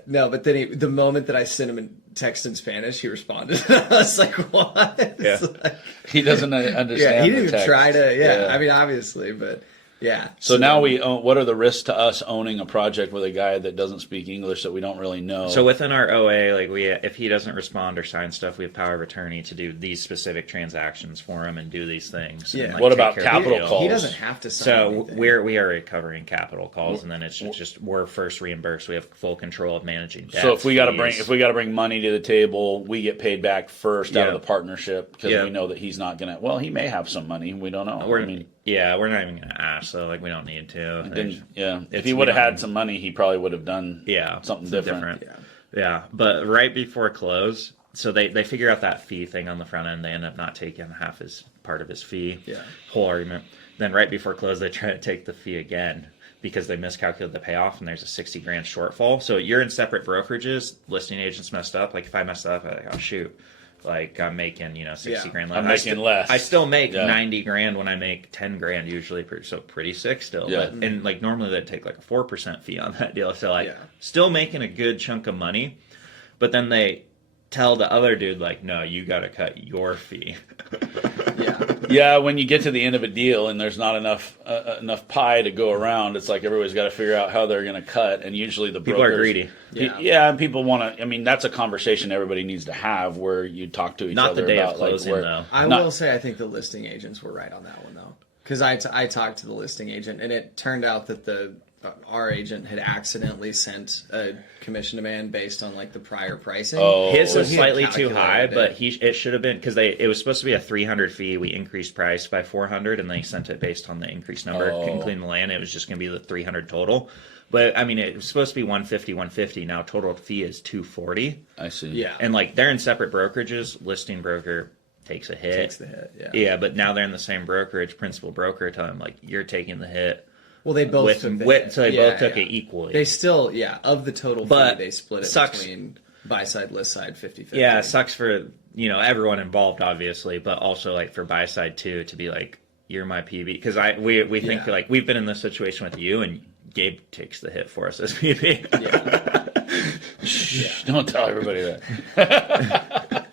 no, but then the moment that I sent him a text in Spanish, he responded. I was like, what? Yeah. Like, he doesn't understand. yeah, he didn't the even text. try to. Yeah, I mean, obviously, but yeah. So now we own, what are the risks to us owning a project with a guy that doesn't speak English that we don't really know? So within our OA, like if he doesn't respond or sign stuff, we have power of attorney to do these specific transactions for him and do these things. Yeah. And, like, What take about care of the capital deal. calls? He doesn't have to sign So anything. we are recovering capital calls, and then it's just we're first reimbursed. We have full control of managing debts. So if we got to fees. bring money to the table, we get paid back first out of the partnership because Yeah. we know that he's not gonna. Well, he may have some money. We don't know. We're, I mean, we're not even going to ask, so like we don't need to. if he would have had some money, he probably would have done something different. Yeah, but right before close, so they figure out that fee thing on the front end. They end up not taking half as part of his fee. Yeah. Whole argument. Then right before close, they try to take the fee again because they miscalculated the payoff and there's a $60,000 shortfall. So you're in separate brokerages. Listing agents messed up. Like if I messed up, I'm like, oh shoot. Like I'm making, $60,000 less. I'm making less. I still make $90,000 when I make $10,000 usually, so pretty sick still. Yeah. But, and like normally they'd take like a 4% fee on that deal. So like still making a good chunk of money, but then they tell the other dude like, no, you got to cut your fee. Yeah, when you get to the end of a deal and there's not enough pie to go around, it's like everybody's got to figure out how they're going to cut, and usually the People brokers, are greedy. and people want to. I mean, that's a conversation everybody needs to have where you talk to each Not other the day about of closing, like though. I will say I think the listing agents were right on that one though, because I talked to the listing agent and it turned out that our agent had accidentally sent a commission demand based on like the prior pricing. Oh. His So was he had slightly too calculated high, it. but it should have been because it was supposed to be a $300 fee. We increased price by $400, and they sent it based on the increased number, including the land. It was just going to be the $300 total. But I mean, it was supposed to be $150. Now total fee is $240. I see. Yeah. And like they're in separate brokerages. Listing broker takes a hit. Takes the hit, yeah. Yeah, but now they're in the same brokerage. Principal broker tell them like you're taking the hit. Well, they both took the hit. So they both took it equally. They still, of the total But fee, they split it sucks. between buy side, list side, 50-50. Yeah, it sucks for everyone involved, obviously, but also like for buy side too to be like you're my PB because we think like we've been in this situation with you and Gabe takes the hit for us as PB. Shh, don't tell everybody that.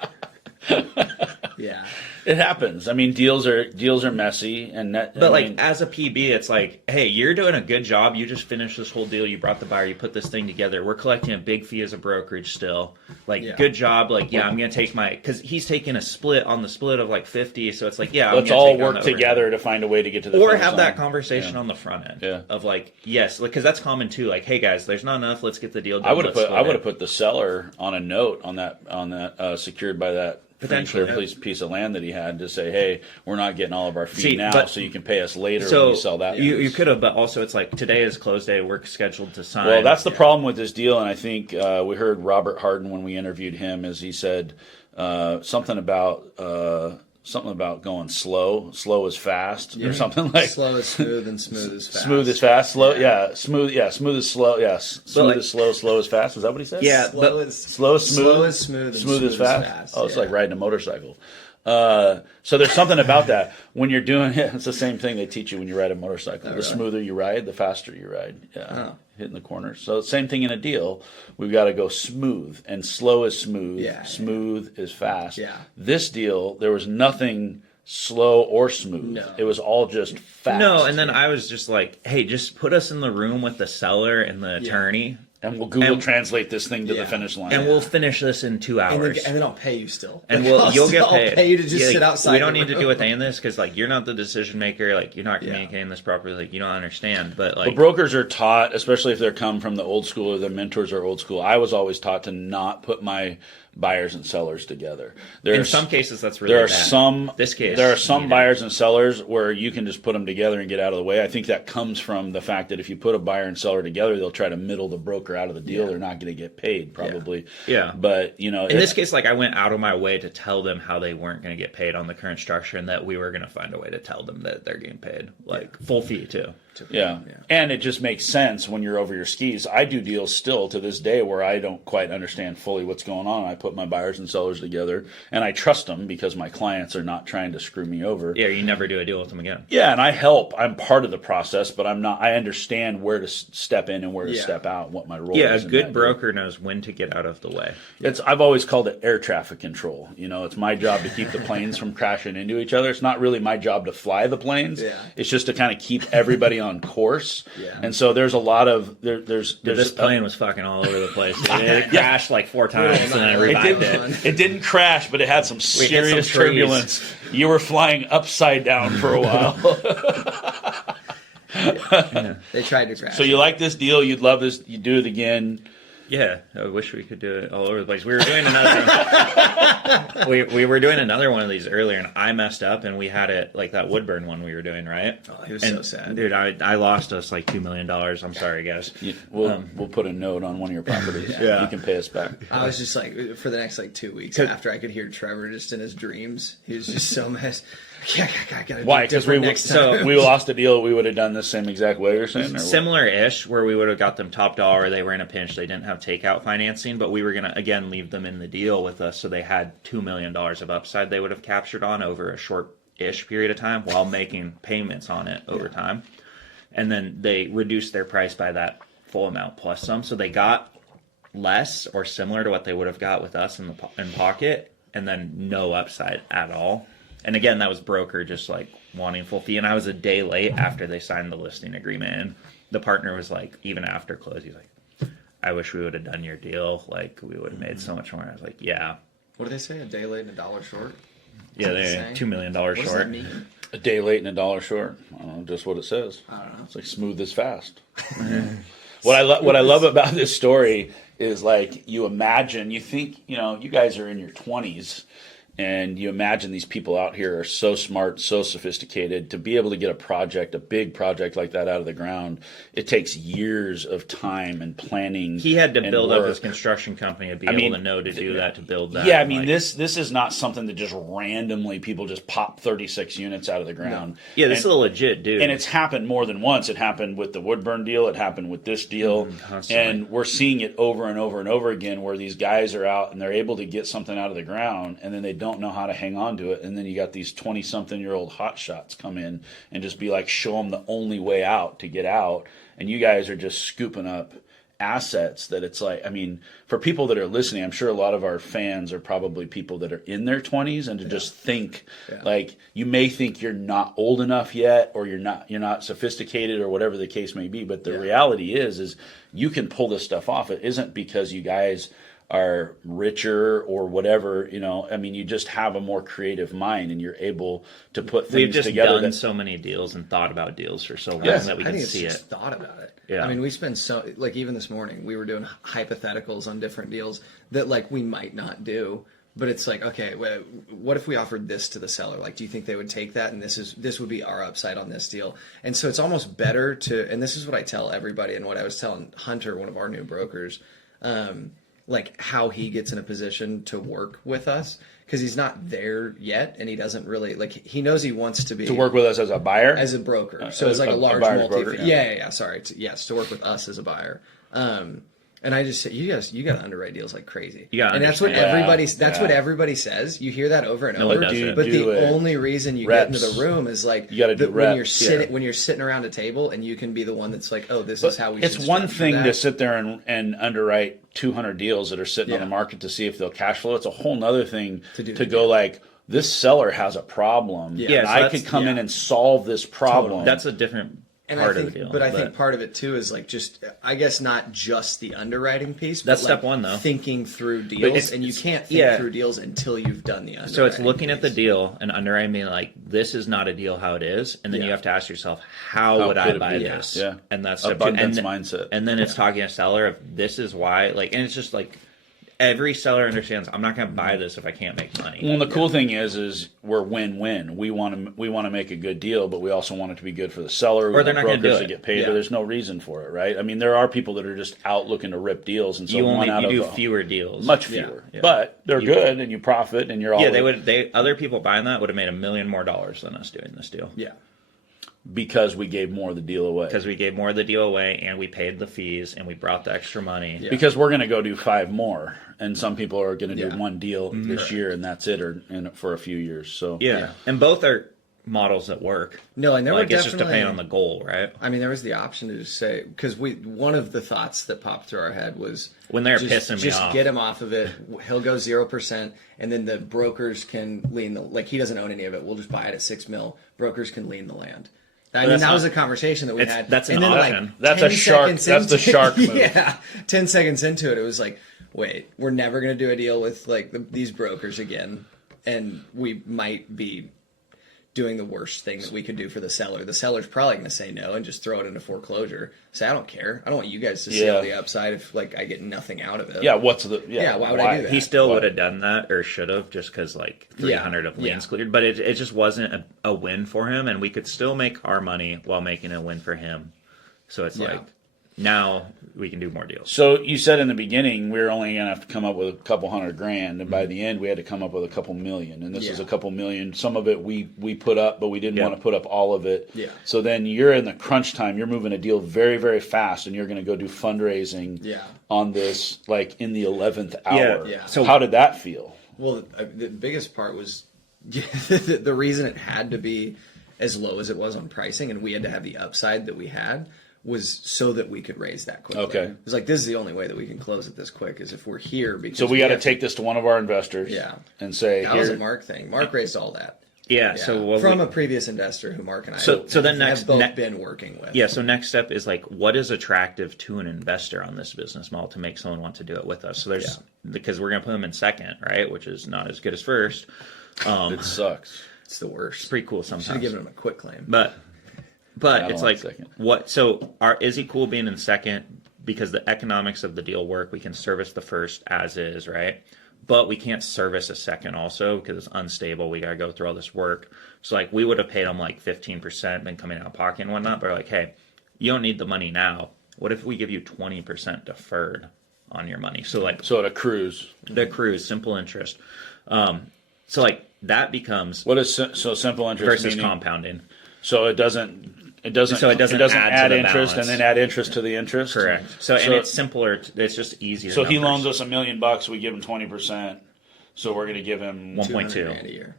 Yeah. It happens. I mean, deals are messy, and as a PB, it's like, hey, you're doing a good job. You just finished this whole deal. You brought the buyer. You put this thing together. We're collecting a big fee as a brokerage still. Like, good job. Like, I'm gonna take because he's taking a split on the split of like 50. So it's like, let's all work together to find a way to get to the or have that conversation on the front end. Yeah. Of like, yes, because that's common too. Like, hey guys, there's not enough. Let's get the deal done. I would have put the seller on a note on that secured by that. Potentially piece of land that he had to say, hey, we're not getting all of our fee now, so you can pay us later when you sell that. You could have, but also it's like today is close day. We're scheduled to sign. Well, that's the problem with this deal, and I think we heard Robert Harden when we interviewed him, is he said something about going slow is fast, or something like slow is smooth and smooth is fast. Smooth is fast, slow, smooth is slow, smooth is slow is fast. Is that what he said? Yeah, slow is smooth, smooth is fast. Oh, it's like riding a motorcycle. So there's something about that when you're doing it. It's the same thing they teach you when you ride a motorcycle. The smoother you ride, the faster you ride. Yeah, hitting the corners. So same thing in a deal. We've got to go smooth, and slow is smooth. Smooth is fast. Yeah. This deal, there was nothing slow or smooth. No. It was all just fast. No, and then I was just like, hey, just put us in the room with the seller and the attorney. And we'll Google translate this thing to the finish line. And we'll finish this in 2 hours. And then I'll pay you still. And you'll get paid. I'll pay you to just sit outside. We don't need to do with any of this because like you're not the decision maker. Like you're not communicating this properly. Like you don't understand. But like brokers are taught, especially if they're come from the old school or their mentors are old school. I was always taught to not put my buyers and sellers together. In some cases, that's really there bad. There are some buyers and sellers where you can just put them together and get out of the way. I think that comes from the fact that if you put a buyer and seller together, they'll try to middle the broker out of the deal. They're not going to get paid, probably. Yeah. But, in this case, like, I went out of my way to tell them how they weren't going to get paid on the current structure and that we were going to find a way to tell them that they're getting paid, like, full fee, too. Yeah. And it just makes sense when you're over your skis. I do deals still to this day where I don't quite understand fully what's going on. I put my buyers and sellers together, and I trust them because my clients are not trying to screw me over. Yeah, you never do a deal with them again. Yeah, and I help. I'm part of the process, but I'm not. I understand where to step in and where to step out, what my role is. Yeah, a good broker knows when to get out of the way. I've always called it air traffic control. It's my job to keep the planes from crashing into each other. It's not really my job to fly the planes. Yeah. It's just to kind of keep everybody on course. Yeah. And so there's a lot of there's this plane was fucking all over the place. It crashed like 4 times and then it revived it. It didn't crash, but it had some serious turbulence. You were flying upside down for a while. They tried to crash. So you like this deal? You'd love this? You'd do it again? Yeah, I wish we could do it all over the place. We were doing another. we were doing another one of these earlier, and I messed up, and we had it like that Woodburn one we were doing, right? Oh, it was so sad, dude. I lost us like $2 million. I'm sorry, guys. We'll put a note on one of your properties. Yeah. You can pay us back. I was just like, for the next like 2 weeks after I could hear Trevor just in his dreams, he was just so messed. Why? Because we lost a deal. We would have done the same exact way you're saying? Similar-ish, where we would have got them top dollar. They were in a pinch. They didn't have takeout financing, but we were going to, again, leave them in the deal with us. So they had $2 million of upside they would have captured on over a short-ish period of time while making payments on it over time. And then they reduced their price by that full amount plus some. So they got less or similar to what they would have got with us in pocket, and then no upside at all. And again, that was broker just like wanting full fee. And I was a day late after they signed the listing agreement. And the partner was like, even after close, he's like, I wish we would have done your deal. Like, we would have made so much more. I was like, yeah. What did they say? A day late and $1 short? Yeah, they're $2 million short. What does that mean? A day late and $1 short. I don't know, just what it says. I don't know. It's like smooth as fast. What I love about this story is like you think, you guys are in your 20s. And you imagine these people out here are so smart, so sophisticated. To be able to get a big project like that out of the ground, it takes years of time and planning. He had to build up his construction company to be able to know to do that, to build that. Yeah, I mean, this is not something that just randomly people just pop 36 units out of the ground. No. Yeah, this is a legit dude. And it's happened more than once. It happened with the Woodburn deal. It happened with this deal. And we're seeing it over and over and over again where these guys are out and they're able to get something out of the ground and then they don't know how to hang on to it, and then you got these 20-something-year-old hotshots come in and just be like, show them the only way out to get out, and you guys are just scooping up assets that it's like, I mean, for people that are listening, I'm sure a lot of our fans are probably people that are in their 20s, and to just think, like, you may think you're not old enough yet, or you're not sophisticated, or whatever the case may be, but the reality is you can pull this stuff off. It isn't because you guys are richer or whatever, I mean, you just have a more creative mind and you're able to put things together. We've just done so many deals and thought about deals for so long that we can see it. Thought about it. Yeah. I mean, we spend like even this morning, we were doing hypotheticals on different deals that like we might not do. But it's like, okay, what if we offered this to the seller? Like, do you think they would take that? And this would be our upside on this deal. And so it's almost better to, and this is what I tell everybody and what I was telling Hunter, one of our new brokers, like how he gets in a position to work with us, because he's not there yet and he doesn't really, like, he knows he wants to work with us as a buyer, as a broker. So it's like a large multi. Sorry. Yes, to work with us as a buyer. And I just say, you got to underwrite deals like crazy. And that's what what everybody says. You hear that over and over. But the only reason you get into the room is like you gotta do when you're sitting around a table and you can be the one that's like, oh, this is how we. It's one thing to sit there and underwrite 200 deals that are sitting on the market to see if they'll cash flow. It's a whole nother thing to go like, this seller has a problem. And I could come in and solve this problem. Totally. That's a different part of the deal. But I think part of it too is like just, I guess, not just the underwriting piece. That's but step like one, though. Thinking through deals, and you can't think through deals until you've done the underwriting. So it's looking at the deal and underwriting, being like, this is not a deal how it is, and then you have to ask yourself, how would I buy this? And that's step abundance mindset. And then it's talking to a seller of this is why, like, and it's just like, every seller understands I'm not going to buy this if I can't make money. Well, the cool thing is we're win-win. We want to make a good deal, but we also want it to be good for the seller. Or they're not going to do it. To get paid. Or there's no reason for it, right? I mean, there are people that are just out looking to rip deals, and so you do fewer deals, much fewer, but they're good, and you profit, and you're all other people buying that would have made $1 million more than us doing this deal. Yeah. Because we gave more of the deal away. Because we gave more of the deal away, and we paid the fees, and we brought the extra money. Yeah. Because we're going to go do 5 more, and some people are going to do one deal this year, and that's it, or for a few years. So and both are models that work. No, and there were it's just depending on the goal, right? I mean, there was the option to just say, because one of the thoughts that popped through our head was when they're pissing me off, just get him off of it. He'll go 0%, and then the brokers can lien he doesn't own any of it. We'll just buy it at $6 million. Brokers can lien the land. I mean, that was a conversation that we had. That's an option. That's a shark. That's the shark move. Yeah, 10 seconds into it, it was like, wait, we're never going to do a deal with these brokers again, and we might be doing the worst thing that we could do for the seller. The seller's probably going to say no and just throw it into foreclosure. Say, I don't care. I don't want you guys to see all the upside if I get nothing out of it. Yeah, why would I do that? He still would have done that, or should have, just because 300 of liens cleared. But it just wasn't a win for him, and we could still make our money while making a win for him. So it's now we can do more deals. So you said in the beginning we were only going to have to come up with a couple $100,000, and by the end we had to come up with a couple million. And this is a couple million. Some of it we put up, but we didn't want to put up all of it. Yeah. So then you're in the crunch time. You're moving a deal very, very fast, and you're going to go do fundraising on this in the 11th hour. Yeah. So how did that feel? Well, the biggest part was the reason it had to be as low as it was on pricing, and we had to have the upside that we had, was so that we could raise that quickly. Okay. It was this is the only way that we can close it this quick is if we're here. Because so we got to take this to one of our investors and say, that was a Mark thing. Mark raised all that. Yeah. So from a previous investor who Mark and I have both been working with. Yeah. So next step is what is attractive to an investor on this business model to make someone want to do it with us. So there's because we're going to put them in second, right, which is not as good as first. It sucks. It's the worst. It's pretty cool sometimes. Should have given him a quick claim. But it's what? So is he cool being in second because the economics of the deal work? We can service the first as is, right? But we can't service a second also because it's unstable. We got to go through all this work. So we would have paid him 15%, then coming out of pocket and whatnot. But hey, you don't need the money now. What if we give you 20% deferred on your money? So so it accrues. The accrues, simple interest. So that becomes what is simple interest versus meaning? Compounding. So it doesn't add interest and then add interest to the interest. Correct. So and it's simpler. It's just easier. So he loans us $1 million. We give him 20%. So we're going to give him 1.2 a year.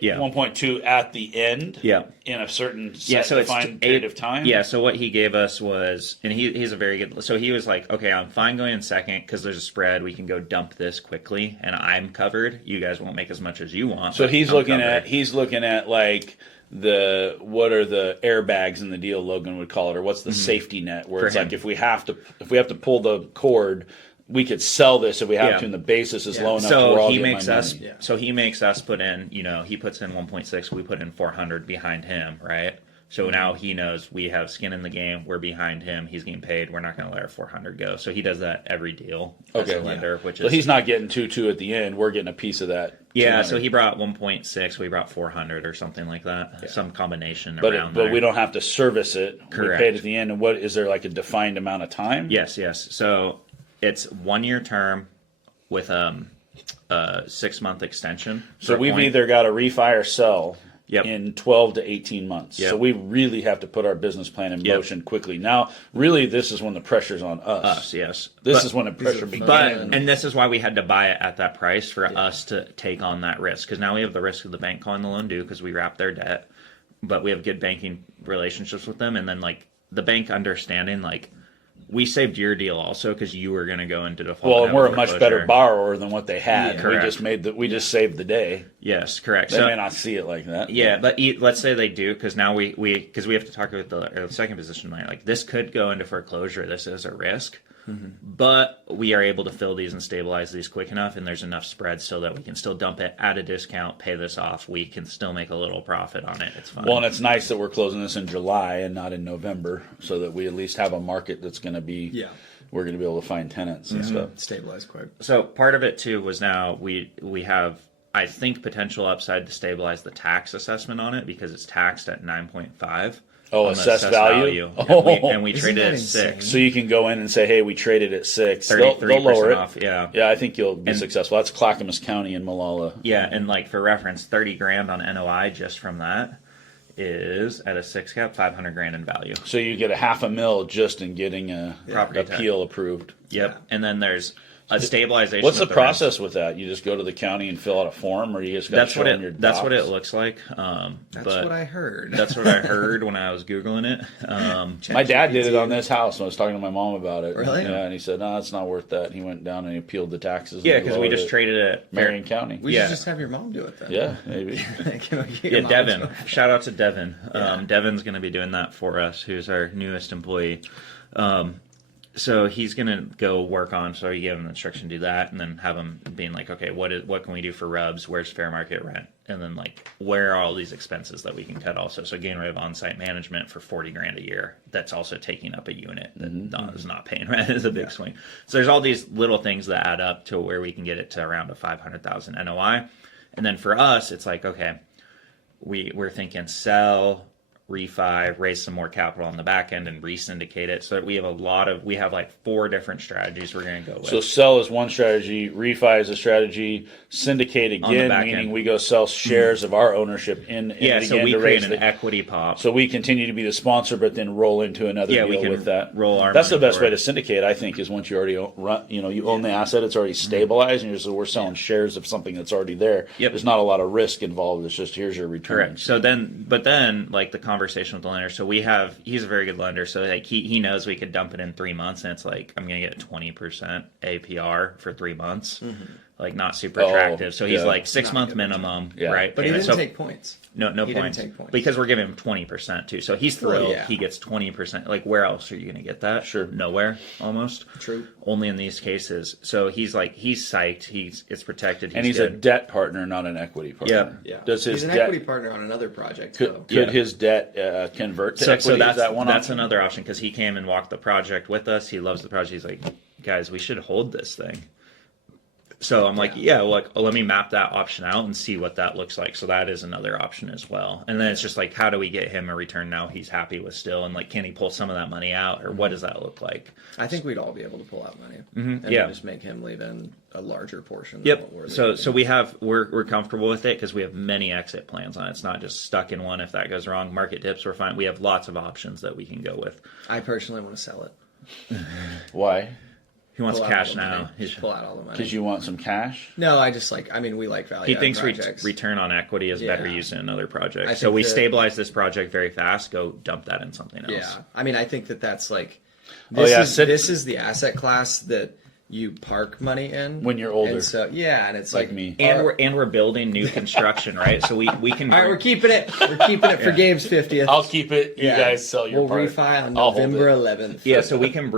Yeah, 1.2 at the end. Yeah, in a certain defined period of time. Yeah. So what he gave us was, and he's a very good. So he was like, okay, I'm fine going in second because there's a spread. We can go dump this quickly, and I'm covered. You guys won't make as much as you want. So he's looking at what are the airbags in the deal, Logan would call it, or what's the safety net where it's if we have to pull the cord, we could sell this if we have to, and the basis is low enough to where I'll get my money. So he makes us put in, he puts in 1.6, we put in 400 behind him, right? So now he knows we have skin in the game. We're behind him. He's getting paid. We're not going to let our 400 go. So he does that every deal as a lender, which is. So he's not getting 2.2 at the end. We're getting a piece of that. Yeah. So he brought 1.6. We brought 400 or something like that. Yeah. Some combination around there. But we don't have to service it. Correct. We paid at the end. And what is there a defined amount of time? Yes. So it's 1 year term with a 6-month extension. So we've either got to refi or sell. In 12 to 18 months. So we really have to put our business plan in motion quickly. Now, really, this is when the pressure's on us. Yes. This is when the pressure begins. And this is why we had to buy it at that price for us to take on that risk. Because now we have the risk of the bank calling the loan due because we wrap their debt. But we have good banking relationships with them. And then, the bank understanding, we saved your deal also because you were going to go into default. Well, and we're a much better borrower than what they had. Yeah, we just saved the day. Yes, correct. They may not see it like that. Yeah, but let's say they do, because now we have to talk about the second position. This could go into foreclosure. This is a risk. but we are able to fill these and stabilize these quick enough, and there's enough spread so that we can still dump it at a discount, pay this off. We can still make a little profit on it. It's fine. Well, and it's nice that we're closing this in July and not in November, so that we at least have a market that's going to be, we're going to be able to find tenants and stuff. Stabilize quick. So part of it too was now we have, I think, potential upside to stabilize the tax assessment on it because it's taxed at 9.5. Oh, assessed value? And we traded it at 6. So you can go in and say, hey, we traded at 6. 33% They'll lower it. off, yeah. Yeah, I think you'll be successful. That's Clackamas County in Malala. Yeah, and like for reference, $30,000 on NOI just from that is at a 6 cap, $500,000 in value. So you get a $500,000 just in getting a property appeal approved. Yep. Yeah. And then there's a stabilization. What's the process with that? You just go to the county and fill out a form, or you just got to show them your docs? That's what it looks like. That's what I heard. That's what I heard when I was Googling it. My dad did it on this house when I was talking to my mom about it. Really? Yeah, and he said, no, it's not worth that. He went down and he appealed the taxes. Yeah, because we just traded it at Marion County. We should just have your mom do it then. Yeah, maybe. Devin. Shout out to Devin. Devin's going to be doing that for us, who's our newest employee. So he's going to go work on, so you give him instruction to do that, and then have him being like, okay, what can we do for rubs? Where's fair market rent? And then like, where are all these expenses that we can cut also? So getting rid of on-site management for $40,000 a year, that's also taking up a unit that is not paying rent is a big swing. So there's all these little things that add up to where we can get it to around a $500,000 NOI. And then for us, it's like, okay, we're thinking sell, refi, raise some more capital on the back end, and re-syndicate it. So we have like 4 different strategies we're going to go with. So sell is one strategy, refi is a strategy, syndicate again, meaning we go sell shares of our ownership in so we create an equity pop. So we continue to be the sponsor, but then roll into another deal we can with that. Roll our That's the best way to syndicate, I think, is once you already own the asset, it's already stabilized, and we're selling shares of something that's already there. Yep. There's not a lot of risk involved. It's just here's your return. Correct. So then like the conversation with the lender. So he's a very good lender. So like he knows we could dump it in 3 months, and it's like I'm gonna get 20% APR for 3 months. Like not super attractive. So he's like 6 month minimum, right? But he didn't take points. No points. Didn't take points. Because we're giving him 20% too. So he's thrilled. He gets 20%. Like where else are you going to get that? Sure. Nowhere, almost. True. Only in these cases. So he's psyched. It's protected. He's a debt partner, not an equity partner. Yeah. He's an equity partner on another project. Could his debt convert to equity? So that's another option, because he came and walked the project with us. He loves the project. He's like, guys, we should hold this thing. So I'm like, let me map that option out and see what that looks like. So that is another option as well. And then it's just like, how do we get him a return now he's happy with still? And like, can he pull some of that money out, or what does that look like? I think we'd all be able to pull out money. And then just make him leave in a larger portion. Yep. So we're comfortable with it because we have many exit plans on it. It's not just stuck in one. If that goes wrong, market dips, we're fine. We have lots of options that we can go with. I personally want to sell it. Why? He wants cash now. He should pull out all the money. Because you want some cash? No, I just we like value. He thinks return on equity is better used in another project. So we stabilize this project very fast. Go dump that in something else. Yeah, I think that's like this is the asset class that you park money in when you're older. And so and it's like me. And we're building new construction, right? So we can. All right, we're keeping it. We're keeping it for Gabe's 50th. I'll keep it. You guys sell your part. We'll refi on November 11th. Yeah, so we can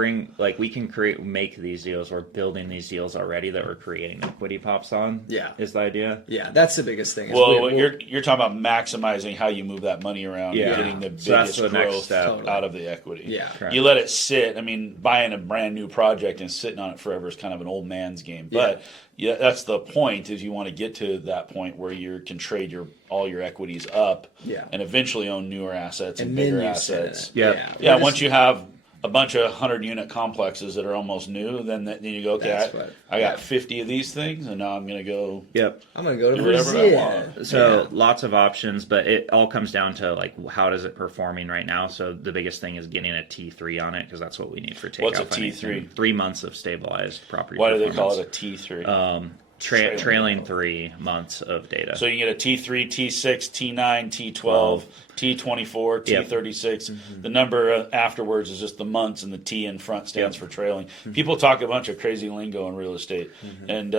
make these deals. We're building these deals already that we're creating equity pops on. Yeah, is the idea. Yeah, that's the biggest thing. Well, you're talking about maximizing how you move that money around, getting the biggest growth out of the equity. Yeah, correct. You let it sit. I mean, buying a brand new project and sitting on it forever is kind of an old man's game. But that's the point, is you want to get to that point where you can trade all your equties up and eventually own newer assets and bigger assets. Once you have a bunch of 100-unit complexes that are almost new, then you go, okay, I got 50 of these things, and now I'm going to go. Yep, I'm going to go to Brazil. So lots of options, but it all comes down to like, how does it performing right now? So the biggest thing is getting a T3 on it, because that's what we need for takeout. What's a T3? 3 months of stabilized property. Why do they call it a T3? Trailing 3 months of data. So you get a T3, T6, T9, T12, T24, T36. The number afterwards is just the months, and the T in front stands for trailing. People talk a bunch of crazy lingo in real estate, and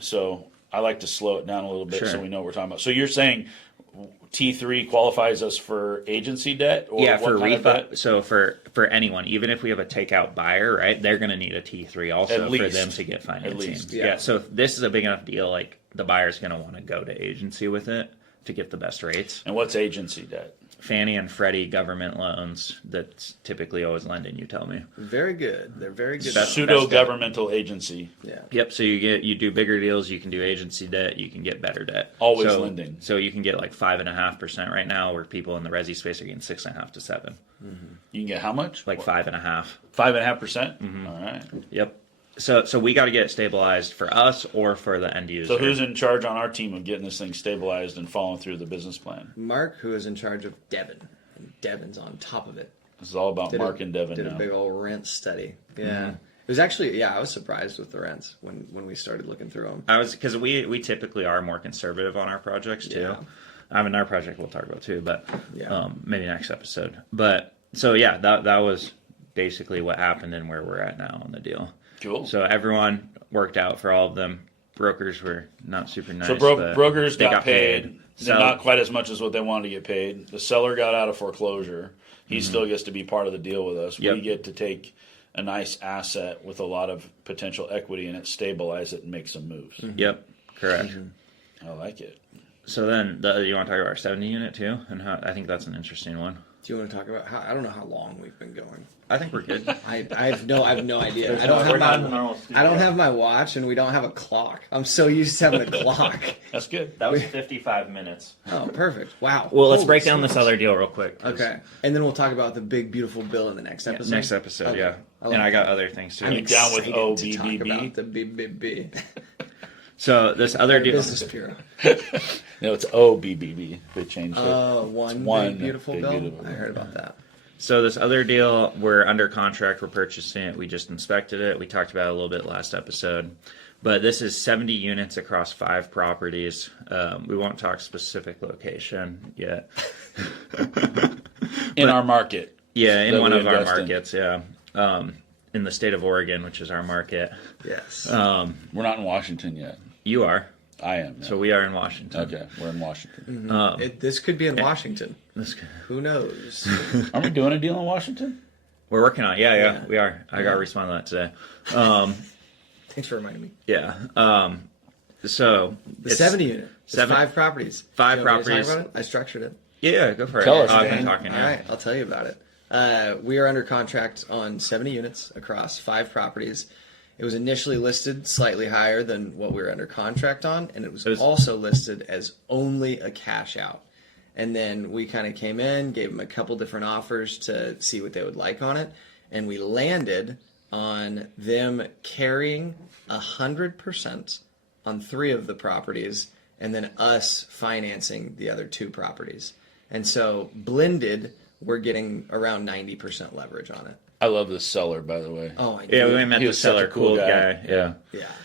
so I like to slow it down a little bit so we know what we're talking about. So you're saying T3 qualifies us for agency debt? Or for refi. So for anyone, even if we have a takeout buyer, right, they're going to need a T3 also for them to get financing. At least, yeah. So this is a big enough deal. Like the buyer's going to want to go to agency with it to get the best rates. And what's agency debt? Fannie and Freddie government loans that's typically always lending, you tell me. Very good. They're very good. Pseudo-governmental agency. Yeah. Yep, so you do bigger deals, you can do agency debt, you can get better debt. Always lending. So you can get like 5.5% right now, where people in the resi space are getting 6.5 to 7. Mm-hmm. You can get how much? Like 5.5. 5.5%? Mm-hmm. All right. Yep. So we got to get it stabilized for us or for the end user. So who's in charge on our team of getting this thing stabilized and following through the business plan? Mark, who is in charge of Devin. And Devin's on top of it. This is all about Mark and Devin did now. A big old rent study. Yeah. Mm-hmm. It was actually, I was surprised with the rents when we started looking through them. Because we typically are more conservative on our projects too. Yeah. I mean, our project we'll talk about too, but maybe next episode. But so that was basically what happened and where we're at now on the deal. Cool. So everyone worked out for all of them. Brokers were not super nice. So brokers got paid. Not quite as much as what they wanted to get paid. The seller got out of foreclosure. He still gets to be part of the deal with us. Yep. We get to take a nice asset with a lot of potential equity in it, stabilize it, and make some moves. Mm-hmm. Yep, correct. I like it. So then, you want to talk about our 70 unit too? And how, I think that's an interesting one. Do you want to talk about how? I don't know how long we've been going. I think we're good. I have no idea. I don't have my watch, and we don't have a clock. I'm so used to having a clock. That's good. That was 55 minutes. Oh, perfect. Wow. Well, let's break down this other deal real quick. Okay, and then we'll talk about the big, beautiful bill in the next episode. Next episode, okay. I got other things too. I'm down with OBBB. The BBB. So this other deal. Business Bureau. No, it's OBBB. They changed it. One big, beautiful bill. I heard about that. So this other deal, we're under contract. We're purchasing it. We just inspected it. We talked about it a little bit last episode. But this is 70 units across 5 properties. We won't talk specific location yet. In our market. Yeah, in one of our markets, yeah. In the state of Oregon, which is our market. Yes. We're not in Washington yet. You are. I am. So we are in Washington. Okay, we're in Washington. Mm-hmm. This could be in Washington. Who knows? Are we doing a deal in Washington? We're working on it. Yeah, we are. I got to respond to that today. Thanks for reminding me. Yeah. So the 70 unit. 5 properties. 5 properties. I structured it. Yeah, go for it. Tell us, I've been talking. All right, I'll tell you about it. We are under contract on 70 units across 5 properties. It was initially listed slightly higher than what we were under contract on, and it was also listed as only a cash out. And then we kind of came in, gave them a couple different offers to see what they would like on it, and we landed on them carrying 100% on 3 of the properties, and then us financing the other 2 properties. And so blended, we're getting around 90% leverage on it. I love this seller, by the way. Oh, I do. Yeah, we met the seller, cool guy. Yeah.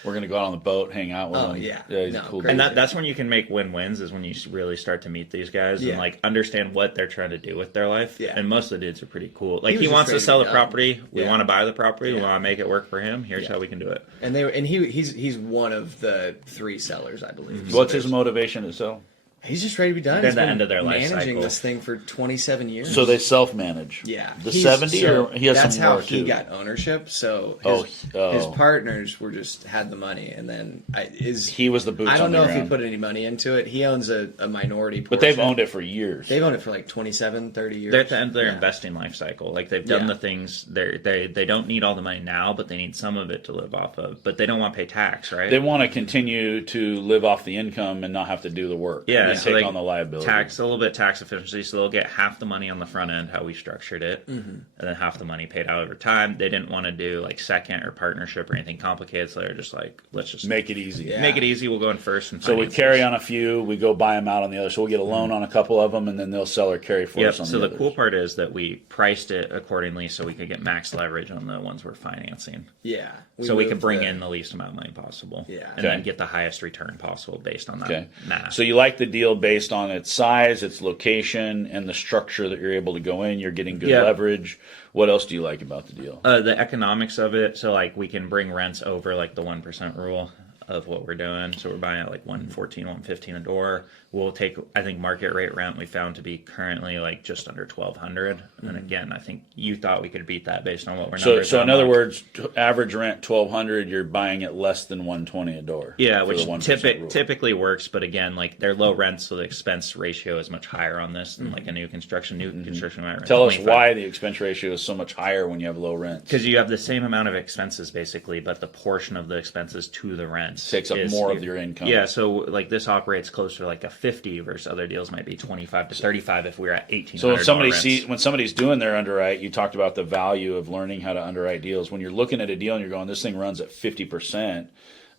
We're gonna go out on the boat, hang out with him. Yeah, he's a cool and dude. that's when you can make win-wins, is when you really start to meet these guys and like understand what they're trying to do with their life. Yeah. And most of the dudes are pretty cool. Like he wants to sell the property. We want to buy the property. We want to make it work for him. Here's how we can do it. And he's one of the 3 sellers, I believe. Mm-hmm. So what's his motivation to sell? He's just ready to be done. They're at the end of their life managing cycle. this thing for 27 years. So they self-manage. Yeah. The 70, or he has that's some more how he too? got ownership. So his partners had the money, and then he was the boots on the ground. I don't know if he put any money into it. He owns a minority portion. But they've owned it for years. They've owned it for like 27, 30 years. They're at the end of their investing life cycle. Like they've done the things. They don't need all the money now, but they need some of it to live off of. But they don't want to pay tax, right? They want to continue to live off the income and not have to do the work. Yeah, and take on the liability. A little bit tax efficiency, so they'll get half the money on the front end, how we structured it, and then half the money paid out over time. They didn't want to do like second or partnership or anything complicated, so they're just like, let's just make it easy. Make it easy. We'll go in first. And so we carry on a few, we go buy them out on the other. So we'll get a loan on a couple of them, and then they'll sell or carry for us on so the the cool part is that we priced it accordingly, so we could get max leverage on the ones we're financing. Yeah. So we can bring in the least amount of money possible. Yeah. And then get the highest return possible based on that math. So you like the deal based on its size, its location, and the structure that you're able to go in. You're getting good leverage. What else do you like about the deal? The economics of it. So like we can bring rents over like the 1% rule. of what we're doing. So we're buying at like 114, 115 a door. We'll take, I think, market rate rent we found to be currently like just under 1,200. And again, I think you thought we could beat that based on what we're numbers. So in other words, average rent 1,200. You're buying at less than 120 a door. Yeah, which typically works. But again, like they're low rents, so the expense ratio is much higher on this than like a new construction. Construction might rent. Tell us why the expense ratio is so much higher when you have low rents. Because you have the same amount of expenses basically, but the portion of the expenses to the rent takes up more of your income. Yeah, so like this operates closer to like a 50 versus other deals might be 25 to 35 if we're at 1,800. So when somebody's doing their underwrite, you talked about the value of learning how to underwrite deals. When you're looking at a deal and you're going, this thing runs at 50%.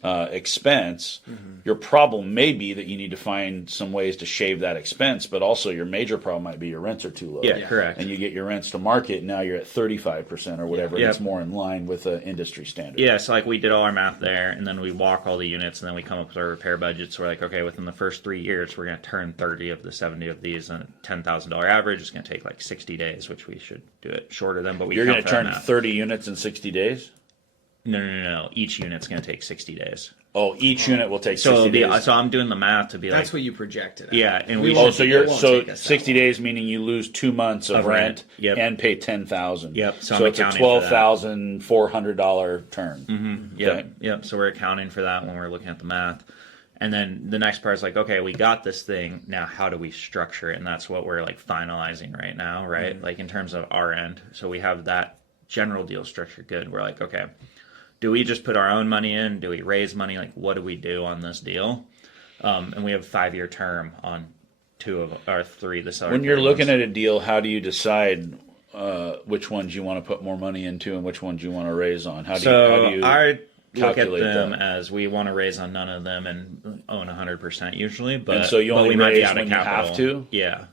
Expense, your problem may be that you need to find some ways to shave that expense, but also your major problem might be your rents are too low. Yeah, correct. And you get your rents to market, and now you're at 35% or whatever. It's more in line with the industry standard. Yeah, so like we did all our math there, and then we walk all the units, and then we come up with our repair budgets. We're like, okay, within the first 3 years, we're going to turn 30 of the 70 of these, and a $10,000 average is going to take like 60 days, which we should do it shorter than. But you're going to turn 30 units in 60 days? No. Each unit's going to take 60 days. Oh, each unit will take 60 days. So I'm doing the math to be That's what you projected. Yeah, and so 60 days meaning you lose 2 months of rent and pay $10,000. Yep. So it's a $12,400 turn. Mm-hmm. Yep. Okay. Yep. So we're accounting for that when we're looking at the math. And then the next part is like, okay, we got this thing. Now, how do we structure it? And that's what we're like finalizing right now, right? Like in terms of our end. So we have that general deal structure good. We're like, okay, do we just put our own money in? Do we raise money? Like, what do we do on this deal? And we have a 5-year term on 2 of our 3. When you're looking at a deal, how do you decide which ones you want to put more money into and which ones you want to raise on? How do you I look at them as we want to raise on none of them and own 100% usually. But and so you only raise when you have to? Yeah.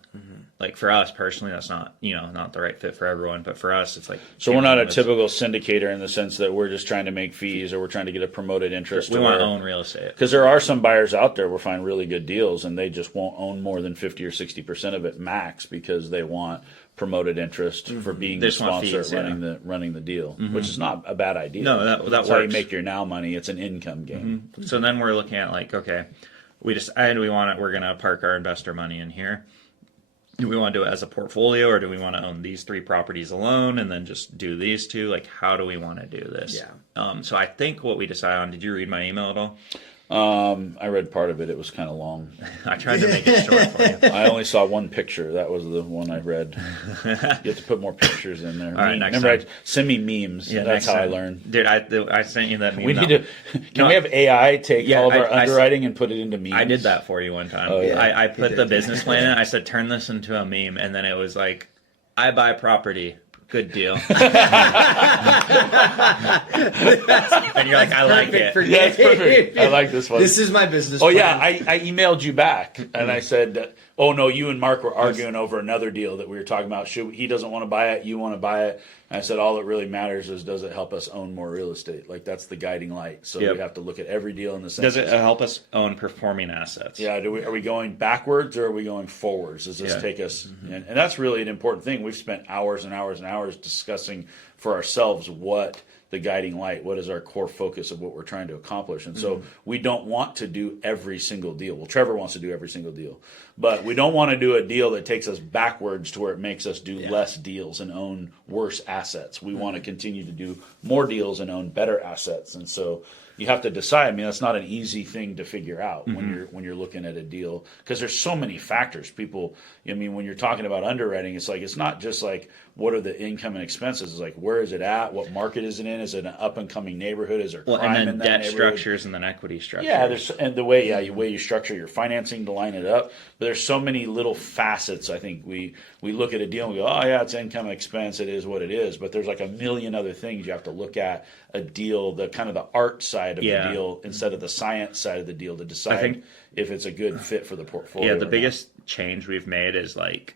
Like for us personally, that's not not the right fit for everyone. But for us, it's like so we're not a typical syndicator in the sense that we're just trying to make fees or we're trying to get a promoted interest. We want to own real estate because there are some buyers out there. We'll find really good deals and they just won't own more than 50 or 60% of it max because they want promoted interest for being the sponsor running the deal, which is not a bad idea. No, that That's works. how you make your now money. It's an income game. So then we're looking at like, okay, we're going to park our investor money in here. Do we want to do it as a portfolio or do we want to own these 3 properties alone and then just do these 2? Like, how do we want to do this? Yeah. So I think what we decide on, did you read my email at all? I read part of it. It was kind of long. I tried to make it short for you. I only saw one picture. That was the one I read. You have to put more pictures in there. All right, next time. Send me memes. Yeah, that's how I learned. Dude, I sent you that meme. We need to. Can we have AI take all of our underwriting and put it into memes? I did that for you one time. Oh, yeah. I put the business plan in. I said, turn this into a meme. And then it was like, I buy property. Good deal. And you're like, I like it. Yeah, it's perfect. I like this one. This is my business plan. Yeah, I emailed you back and I said, oh no, you and Mark were arguing over another deal that we were talking about. He doesn't want to buy it, you want to buy it. And I said, all that really matters is does it help us own more real estate? Like that's the guiding light. So we have to look at every deal in the sense. Does it help us own performing assets? Yeah. Are we going backwards or are we going forwards? Does this take us? And that's really an important thing. We've spent hours and hours and hours discussing for ourselves what the guiding light, what is our core focus of what we're trying to accomplish. And so we don't want to do every single deal. Well, Trevor wants to do every single deal, but we don't want to do a deal that takes us backwards to where it makes us do less deals and own worse assets. We want to continue to do more deals and own better assets. And so you have to decide. I mean, that's not an easy thing to figure out when you're looking at a deal because there's so many factors. People, I mean, when you're talking about underwriting, it's like it's not just like what are the income and expenses. It's like where is it at? What market is it in? Is it an up and coming neighborhood? Is there crime and then in that debt neighborhood? Structures and then equity structures. Yeah, and the way you structure your financing to line it up. But there's so many little facets. I think we look at a deal and we go, oh yeah, it's income and expense. It is what it is. But there's like a million other things you have to look at a deal, the kind of the art side of the deal instead of the science side of the deal to decide if it's a good fit for the portfolio. Yeah, the biggest change we've made is like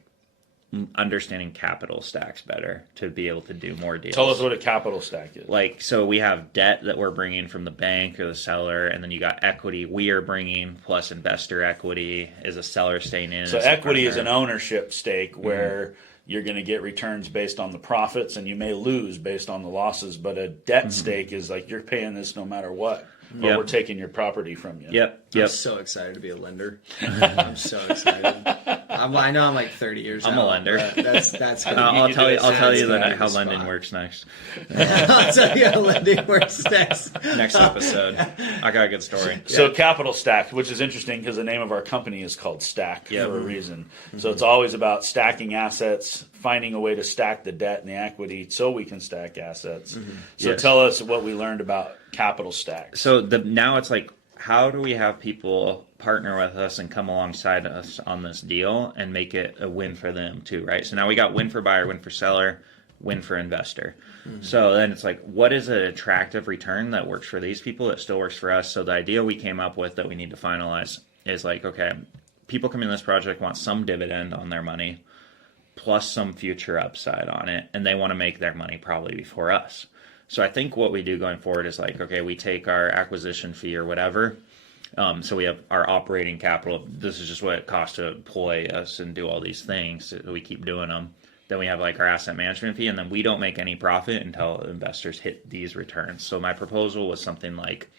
understanding capital stacks better to be able to do more deals. Tell us what a capital stack is. Like, so we have debt that we're bringing from the bank or the seller, and then you got equity we are bringing, plus investor equity is a seller staying in. So equity is an ownership stake where you're going to get returns based on the profits and you may lose based on the losses, but a debt stake is like you're paying this no matter what. or we're taking your property from you. I'm so excited to be a lender. I'm so excited. I know I'm like 30 years. I'm a lender. That's. I'll tell you how lending works next. I'll tell you how lending works next. Next episode. I got a good story. So Capital Stack, which is interesting because the name of our company is called Stack for a reason. So it's always about stacking assets, finding a way to stack the debt and the equity so we can stack assets. So tell us what we learned about Capital Stack. So now it's like, how do we have people partner with us and come alongside us on this deal and make it a win for them too, right? So now we got win for buyer, win for seller, win for investor. So then it's like, what is an attractive return that works for these people that still works for us? So the idea we came up with that we need to finalize is like, okay, people coming in this project want some dividend on their money plus some future upside on it, and they want to make their money probably before us. So I think what we do going forward is like, okay, we take our acquisition fee or whatever. So we have our operating capital. This is just what it costs to employ us and do all these things. So we keep doing them. Then we have like our asset management fee, and then we don't make any profit until investors hit these returns. So my proposal was something like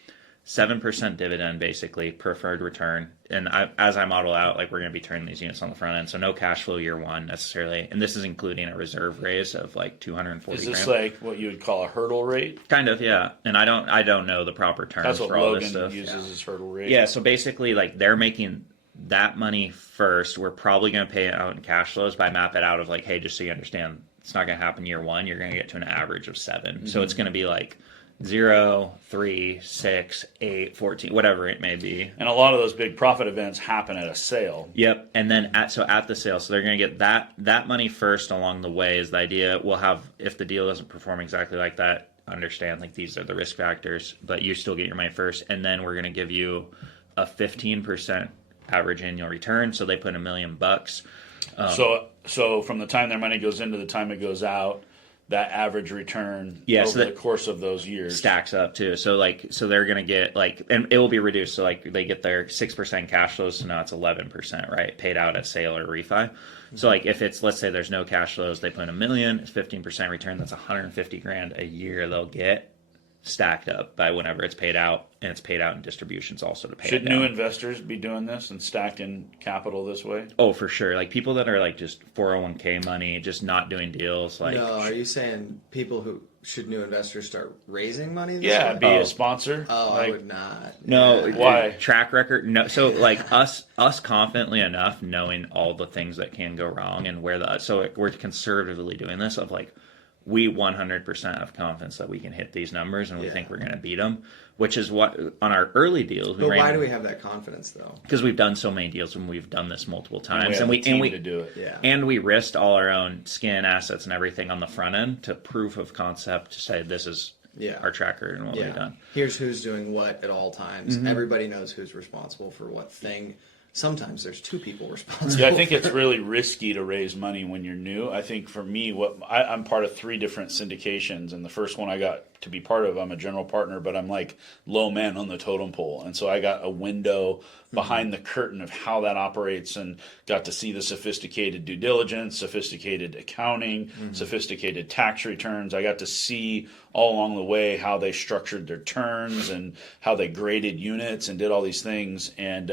7% dividend, basically preferred return. And as I model out, like we're going to be turning these units on the front end, so no cash flow year one necessarily. And this is including a reserve raise of like 240. Is this like what you would call a hurdle rate? Kind of, yeah. And I don't know the proper terms That's what for all Logan this stuff. uses as hurdle rate. Yeah, so basically, like they're making that money first. We're probably going to pay it out in cash flows, but I map it out of like, hey, just so you understand, it's not going to happen year one. You're going to get to an average of 7. So it's going to be like 0, 3, 6, 8, 14, whatever it may be. And a lot of those big profit events happen at a sale. Yep. And then at the sale, so they're going to get that money first along the way is the idea. We'll have, if the deal doesn't perform exactly like that, understand like these are the risk factors, but you still get your money first. And then we're going to give you a 15% average annual return. So they put $1 million. So from the time their money goes in to the time it goes out, that average return over the course of those years stacks up too. So they're going to get like, and it will be reduced. So like they get their 6% cash flows. So now it's 11%, right? Paid out at sale or refi. So like if it's, let's say there's no cash flows, they put $1 million, it's 15% return. That's $150,000 a year they'll get stacked up by whenever it's paid out, and it's paid out in distributions also to pay Should it down. new investors be doing this and stacking capital this way? Oh, for sure. Like people that are like just 401k money, just not doing deals. Like, no, are you saying should new investors start raising money? Be a sponsor. I would not. No, why? Track record. No, so like us confidently enough knowing all the things that can go wrong and we're conservatively doing this of like, we 100% have confidence that we can hit these numbers, and we think we're going to beat them, which is what on our early deals. But why do we have that confidence though? Because we've done so many deals and we've done this multiple times, and we to do it. Yeah. And we risked all our own skin, assets, and everything on the front end to proof of concept to say this is our track record and what we've done. Here's who's doing what at all times. Everybody knows who's responsible for what thing. Sometimes there's 2 people responsible. Yeah, I think it's really risky to raise money when you're new. I think for me, I'm part of 3 different syndications, and the first one I got to be part of, I'm a general partner, but I'm like low man on the totem pole, and so I got a window behind the curtain of how that operates, and got to see the sophisticated due diligence, sophisticated accounting, sophisticated tax returns. I got to see all along the way how they structured their turns and how they graded units and did all these things, and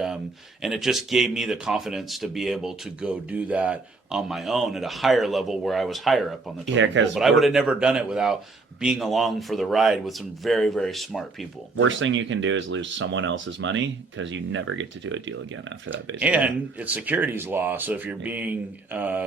it just gave me the confidence to be able to go do that on my own at a higher level where I was higher up on the totem pole. But I would have never done it without being along for the ride with some very, very smart people. Worst thing you can do is lose someone else's money because you never get to do a deal again after that, basically. And it's securities law, so if you're being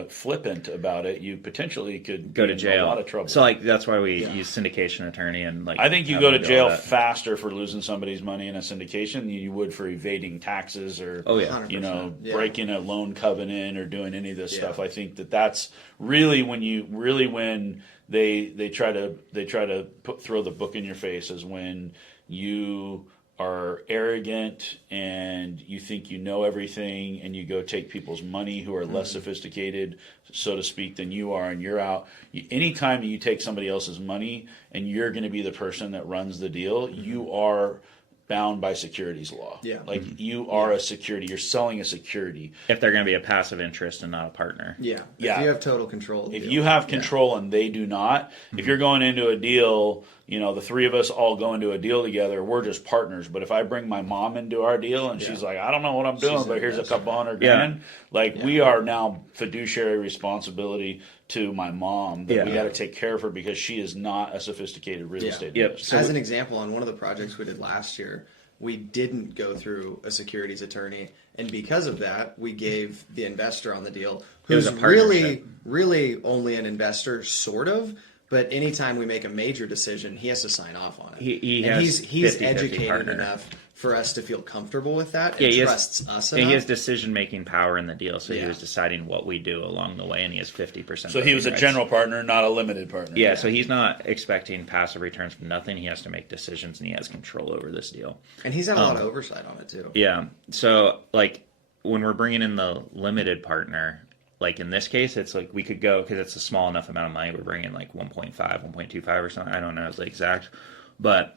flippant about it, you potentially could go to jail. A lot of trouble. So like that's why we use syndication attorney and like. I think you go to jail faster for losing somebody's money in a syndication than you would for evading taxes or breaking a loan covenant or doing any of this stuff. I think that's really when they try to throw the book in your face, is when you are arrogant and you think you know everything, and you go take people's money who are less sophisticated, so to speak, than you are, and you're out. Anytime you take somebody else's money and you're going to be the person that runs the deal, you are bound by securities law. Yeah. Like you are a security. You're selling a security. If they're going to be a passive interest and not a partner. Yeah. If you have total control. If you have control and they do not, if you're going into a deal the three of us all go into a deal together, we're just partners. But if I bring my mom into our deal and she's like, I don't know what I'm doing, but here's a couple $100,000, we are now fiduciary responsibility to my mom that we got to take care of her because she is not a sophisticated real estate investor. So as an example, on one of the projects we did last year, we didn't go through a securities attorney, and because of that, we gave the investor on the deal, who's really only an investor, sort of. But anytime we make a major decision, he has to sign off on it. He's educated enough for us to feel comfortable with that and trusts us enough. He has decision-making power in the deal, so he was deciding what we do along the way, and he has 50%. So he was a general partner, not a limited partner. Yeah, so he's not expecting passive returns from nothing. He has to make decisions, and he has control over this deal. And he's had a lot of oversight on it, too. Yeah, so, when we're bringing in the limited partner, in this case, it's we could go, because it's a small enough amount of money, we're bringing 1.5, 1.25 or something. I don't know the exact, but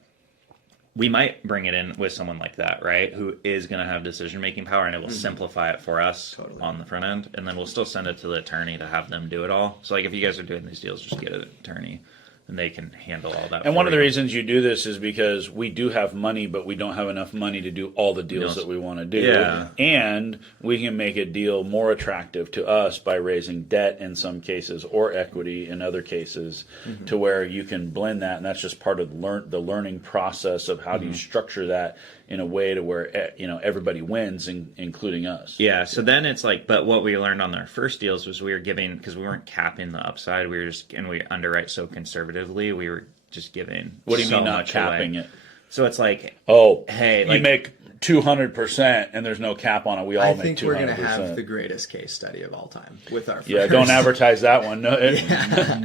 we might bring it in with someone like that, right? Who is going to have decision-making power, and it will simplify it for us on the front end. And then we'll still send it to the attorney to have them do it all. So if you guys are doing these deals, just get an attorney. And they can handle all that. And one of the reasons you do this is because we do have money, but we don't have enough money to do all the deals that we want to do. Yeah. And we can make a deal more attractive to us by raising debt in some cases or equity in other cases to where you can blend that. And that's just part of the learning process of how do you structure that in a way to where everybody wins, including us. Yeah, so then it's but what we learned on our first deals was we were giving, because we weren't capping the upside, we underwrite so conservatively, we were just giving. What do you mean not capping it? So it's hey, you make 200% and there's no cap on it. We all make 200%. I think we're going to have the greatest case study of all time with our first. Yeah, don't advertise that one. No,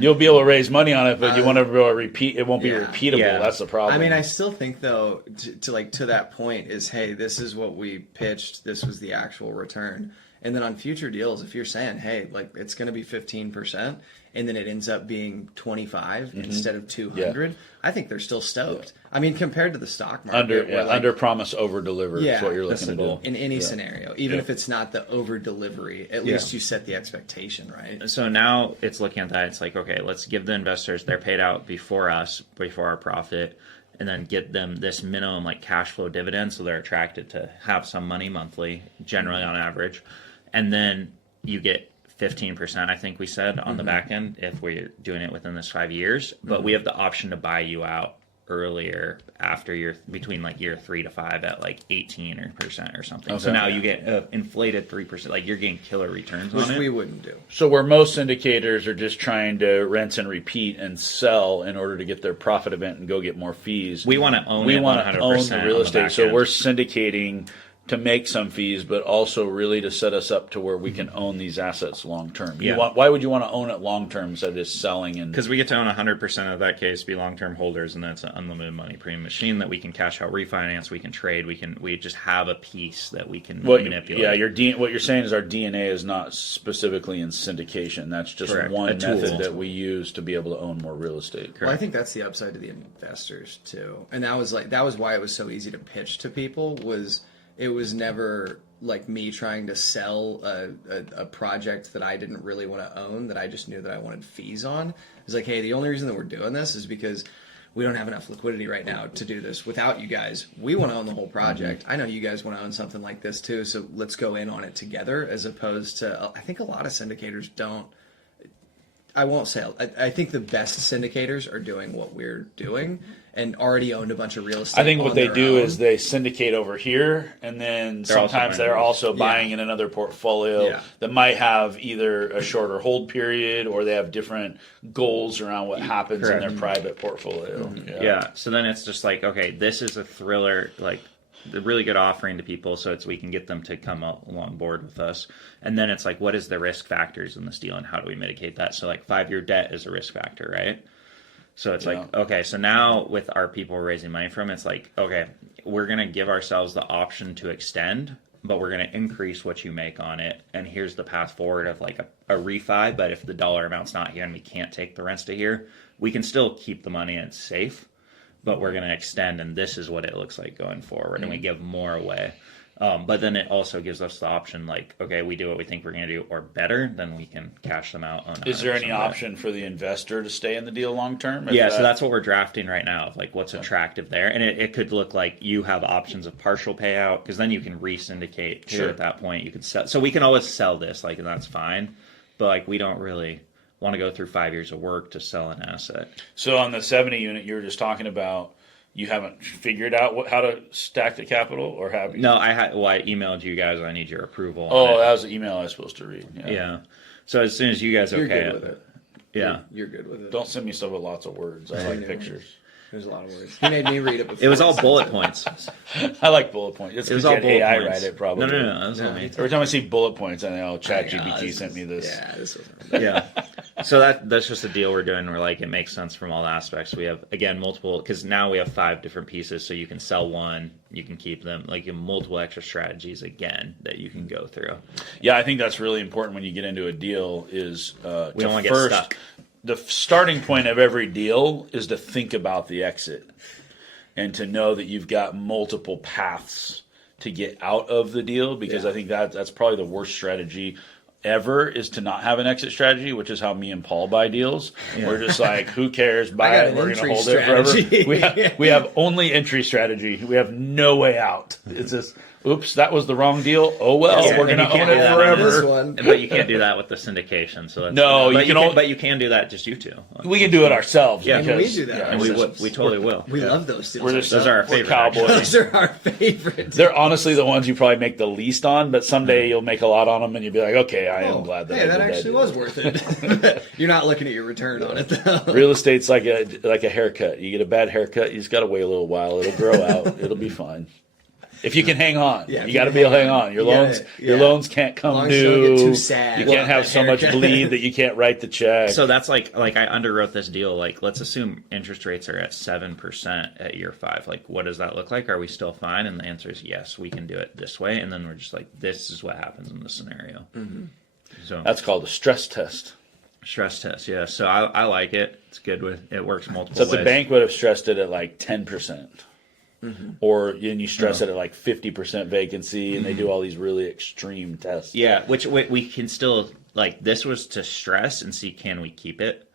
you'll be able to raise money on it, but you want to be able to repeat. It won't be repeatable. Yeah. That's the problem. I mean, I still think though, to that point is, hey, this is what we pitched. This was the actual return. And then on future deals, if you're saying, hey, it's going to be 15%, and then it ends up being 25 instead of 200, I think they're still stoked. I mean, compared to the stock market, under promise, over deliver is what you're looking to do in any scenario. Even if it's not the over delivery, at least you set the expectation, right? So now it's looking at that. It's okay, let's give the investors, they're paid out before us, before our profit, and then get them this minimum cash flow dividend, so they're attracted to have some money monthly, generally on average. And then you get 15%, I think we said, on the back end if we're doing it within this 5 years. But we have the option to buy you out earlier after between year 3 to 5 at 18% or something. Okay. So now you get inflated 3%. You're getting killer returns on it. Which we wouldn't do. So where most syndicators are just trying to rinse and repeat and sell in order to get their profit event and go get more fees. We want to own it 100% own the real estate. So we're syndicating to make some fees, but also really to set us up to where we can own these assets long term. Why would you want to own it long term instead of just selling? Because we get to own 100% of that case, be long term holders, and then it's an unlimited money premium machine that we can cash out, refinance, we can trade, we just have a piece that we can manipulate. Yeah, what you're saying is our DNA is not specifically in syndication. That's just one method that we use to be able to own more real estate. Well, I think that's the upside to the investors too, and that was why it was so easy to pitch to people. It was never me trying to sell a project that I didn't really want to own, that I just knew that I wanted fees on. It's hey, the only reason that we're doing this is because we don't have enough liquidity right now to do this without you guys. We want to own the whole project. I know you guys want to own something like this too, so let's go in on it together, as opposed to, I think a lot of syndicators don't. I won't say, I think the best syndicators are doing what we're doing and already owned a bunch of real estate. I think what they do is they syndicate over here, and then sometimes they're also buying in another portfolio that might have either a shorter hold period, or they have different goals around what happens in their private portfolio. Yeah. So then it's just okay, this is a thriller, the really good offering to people, so we can get them to come along board with us. And then it's what is the risk factors in this deal, and how do we mitigate that? So 5-year debt is a risk factor, right? So it's okay, so now with our people we're raising money from, it's okay, we're going to give ourselves the option to extend, but we're going to increase what you make on it. And here's the path forward of a refi, but if the dollar amount's not here and we can't take the rents to here, we can still keep the money and it's safe, but we're going to extend, and this is what it looks like going forward. And we give more away. But then it also gives us the option, like, okay, we do what we think we're going to do or better, then we can cash them out. Is there any option for the investor to stay in the deal long term? Yeah, so that's what we're drafting right now, of like what's attractive there. And it could look like you have options of partial payout, because then you can re-syndicate at that point. You could sell. So we can always sell this, like, and that's fine. But like, we don't really want to go through 5 years of work to sell an asset. So on the 70 unit you were just talking about, you haven't figured out how to stack the capital, or have you? No, I emailed you guys. I need your approval. Oh, that was the email I was supposed to read. Yeah. So as soon as you guys You're good with it. Yeah. You're good with it. Don't send me stuff with lots of words. I like pictures. There's a lot of words. He made me read it before. It was all bullet points. I like bullet points. It's It was because all bullet AI points. write it, probably. No. That was all me. Every time I see bullet points, I know ChatGPT sent me this. Yeah, this was. Yeah. So that's just a deal we're doing where, like, it makes sense from all aspects. We have, again, multiple, because now we have 5 different pieces, so you can sell one, you can keep them, like, you have multiple extra strategies, again, that you can go through. Yeah, I think that's really important when you get into a deal is we don't want to get stuck. The starting point of every deal is to think about the exit and to know that you've got multiple paths to get out of the deal, because I think that's probably the worst strategy ever, is to not have an exit strategy, which is how me and Paul buy deals. Yeah. We're just like, who cares? Buy it. We're going to hold it forever. We have only entry strategy. We have no way out. It's just, oops, that was the wrong deal. Oh well, we're going to own it forever. But you can't do that with the syndication. So that's but you can do that just you two. We can do it ourselves. Yeah, we do that. And we totally will. We love those deals. Those are our favorite. Cowboys. Those are our favorite. They're honestly the ones you probably make the least on, but someday you'll make a lot on them, and you'll be like, okay, I am glad that. Hey, that actually was worth it. You're not looking at your return on it though. Real estate's like a haircut. You get a bad haircut, you just got to wait a little while. It'll grow out. It'll be fine. If you can hang on, you got to be able to hang on. Your loans can't come due. Get too sad. You can't have so much bleed that you can't write the check. So that's like I underwrote this deal. Like, let's assume interest rates are at 7% at year 5. Like, what does that look like? Are we still fine? And the answer is yes. We can do it this way. And then we're just like, this is what happens in this scenario. Mm-hmm. So that's called a stress test. Stress test, yeah. So I like it. It's good it works multiple ways. So the bank would have stressed it at like 10%. Mm-hmm. Or you stress it at like 50% vacancy, and they do all these really extreme tests. Yeah, which we can still, like, this was to stress and see, can we keep it?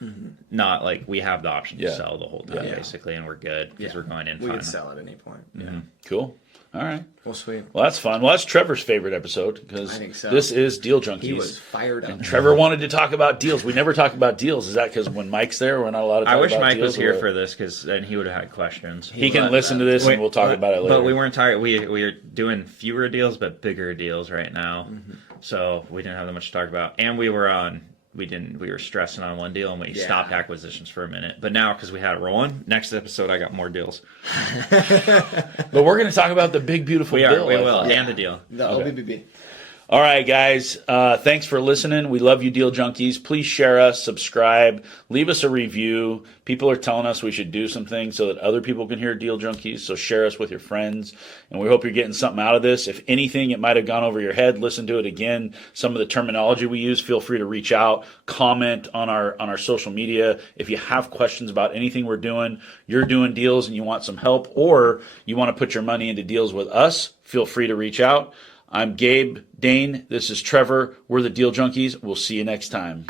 Mm-hmm. Not like we have the option to sell the whole time, basically, and we're good because we're going in. We can sell at any point. Mm-hmm. Cool. All right. Well, sweet. Well, that's fun. Well, that's Trevor's favorite episode, because this is Deal Junkies. He was fired up. And Trevor wanted to talk about deals. We never talk about deals. Is that because when Mike's there, we're not allowed to talk about deals? I wish Mike was here for this, because then he would have had questions. He can listen to this, and we'll talk about it later. But we weren't tired. We are doing fewer deals, but bigger deals right now. Mm-hmm. So we didn't have that much to talk about. And we were stressing on one deal, and we stopped acquisitions for a minute. But now, because we had it rolling, next episode I got more deals. But we're going to talk about the big, beautiful deal. We will, and the deal. The OBBB. All right, guys. Thanks for listening. We love you, Deal Junkies. Please share us, subscribe, leave us a review. People are telling us we should do some things so that other people can hear Deal Junkies. So share us with your friends. And we hope you're getting something out of this. If anything, it might have gone over your head. Listen to it again. Some of the terminology we use, feel free to reach out, comment on our social media. If you have questions about anything we're doing, you're doing deals and you want some help, or you want to put your money into deals with us, feel free to reach out. I'm Gabe Dane. This is Trevor. We're the Deal Junkies. We'll see you next time.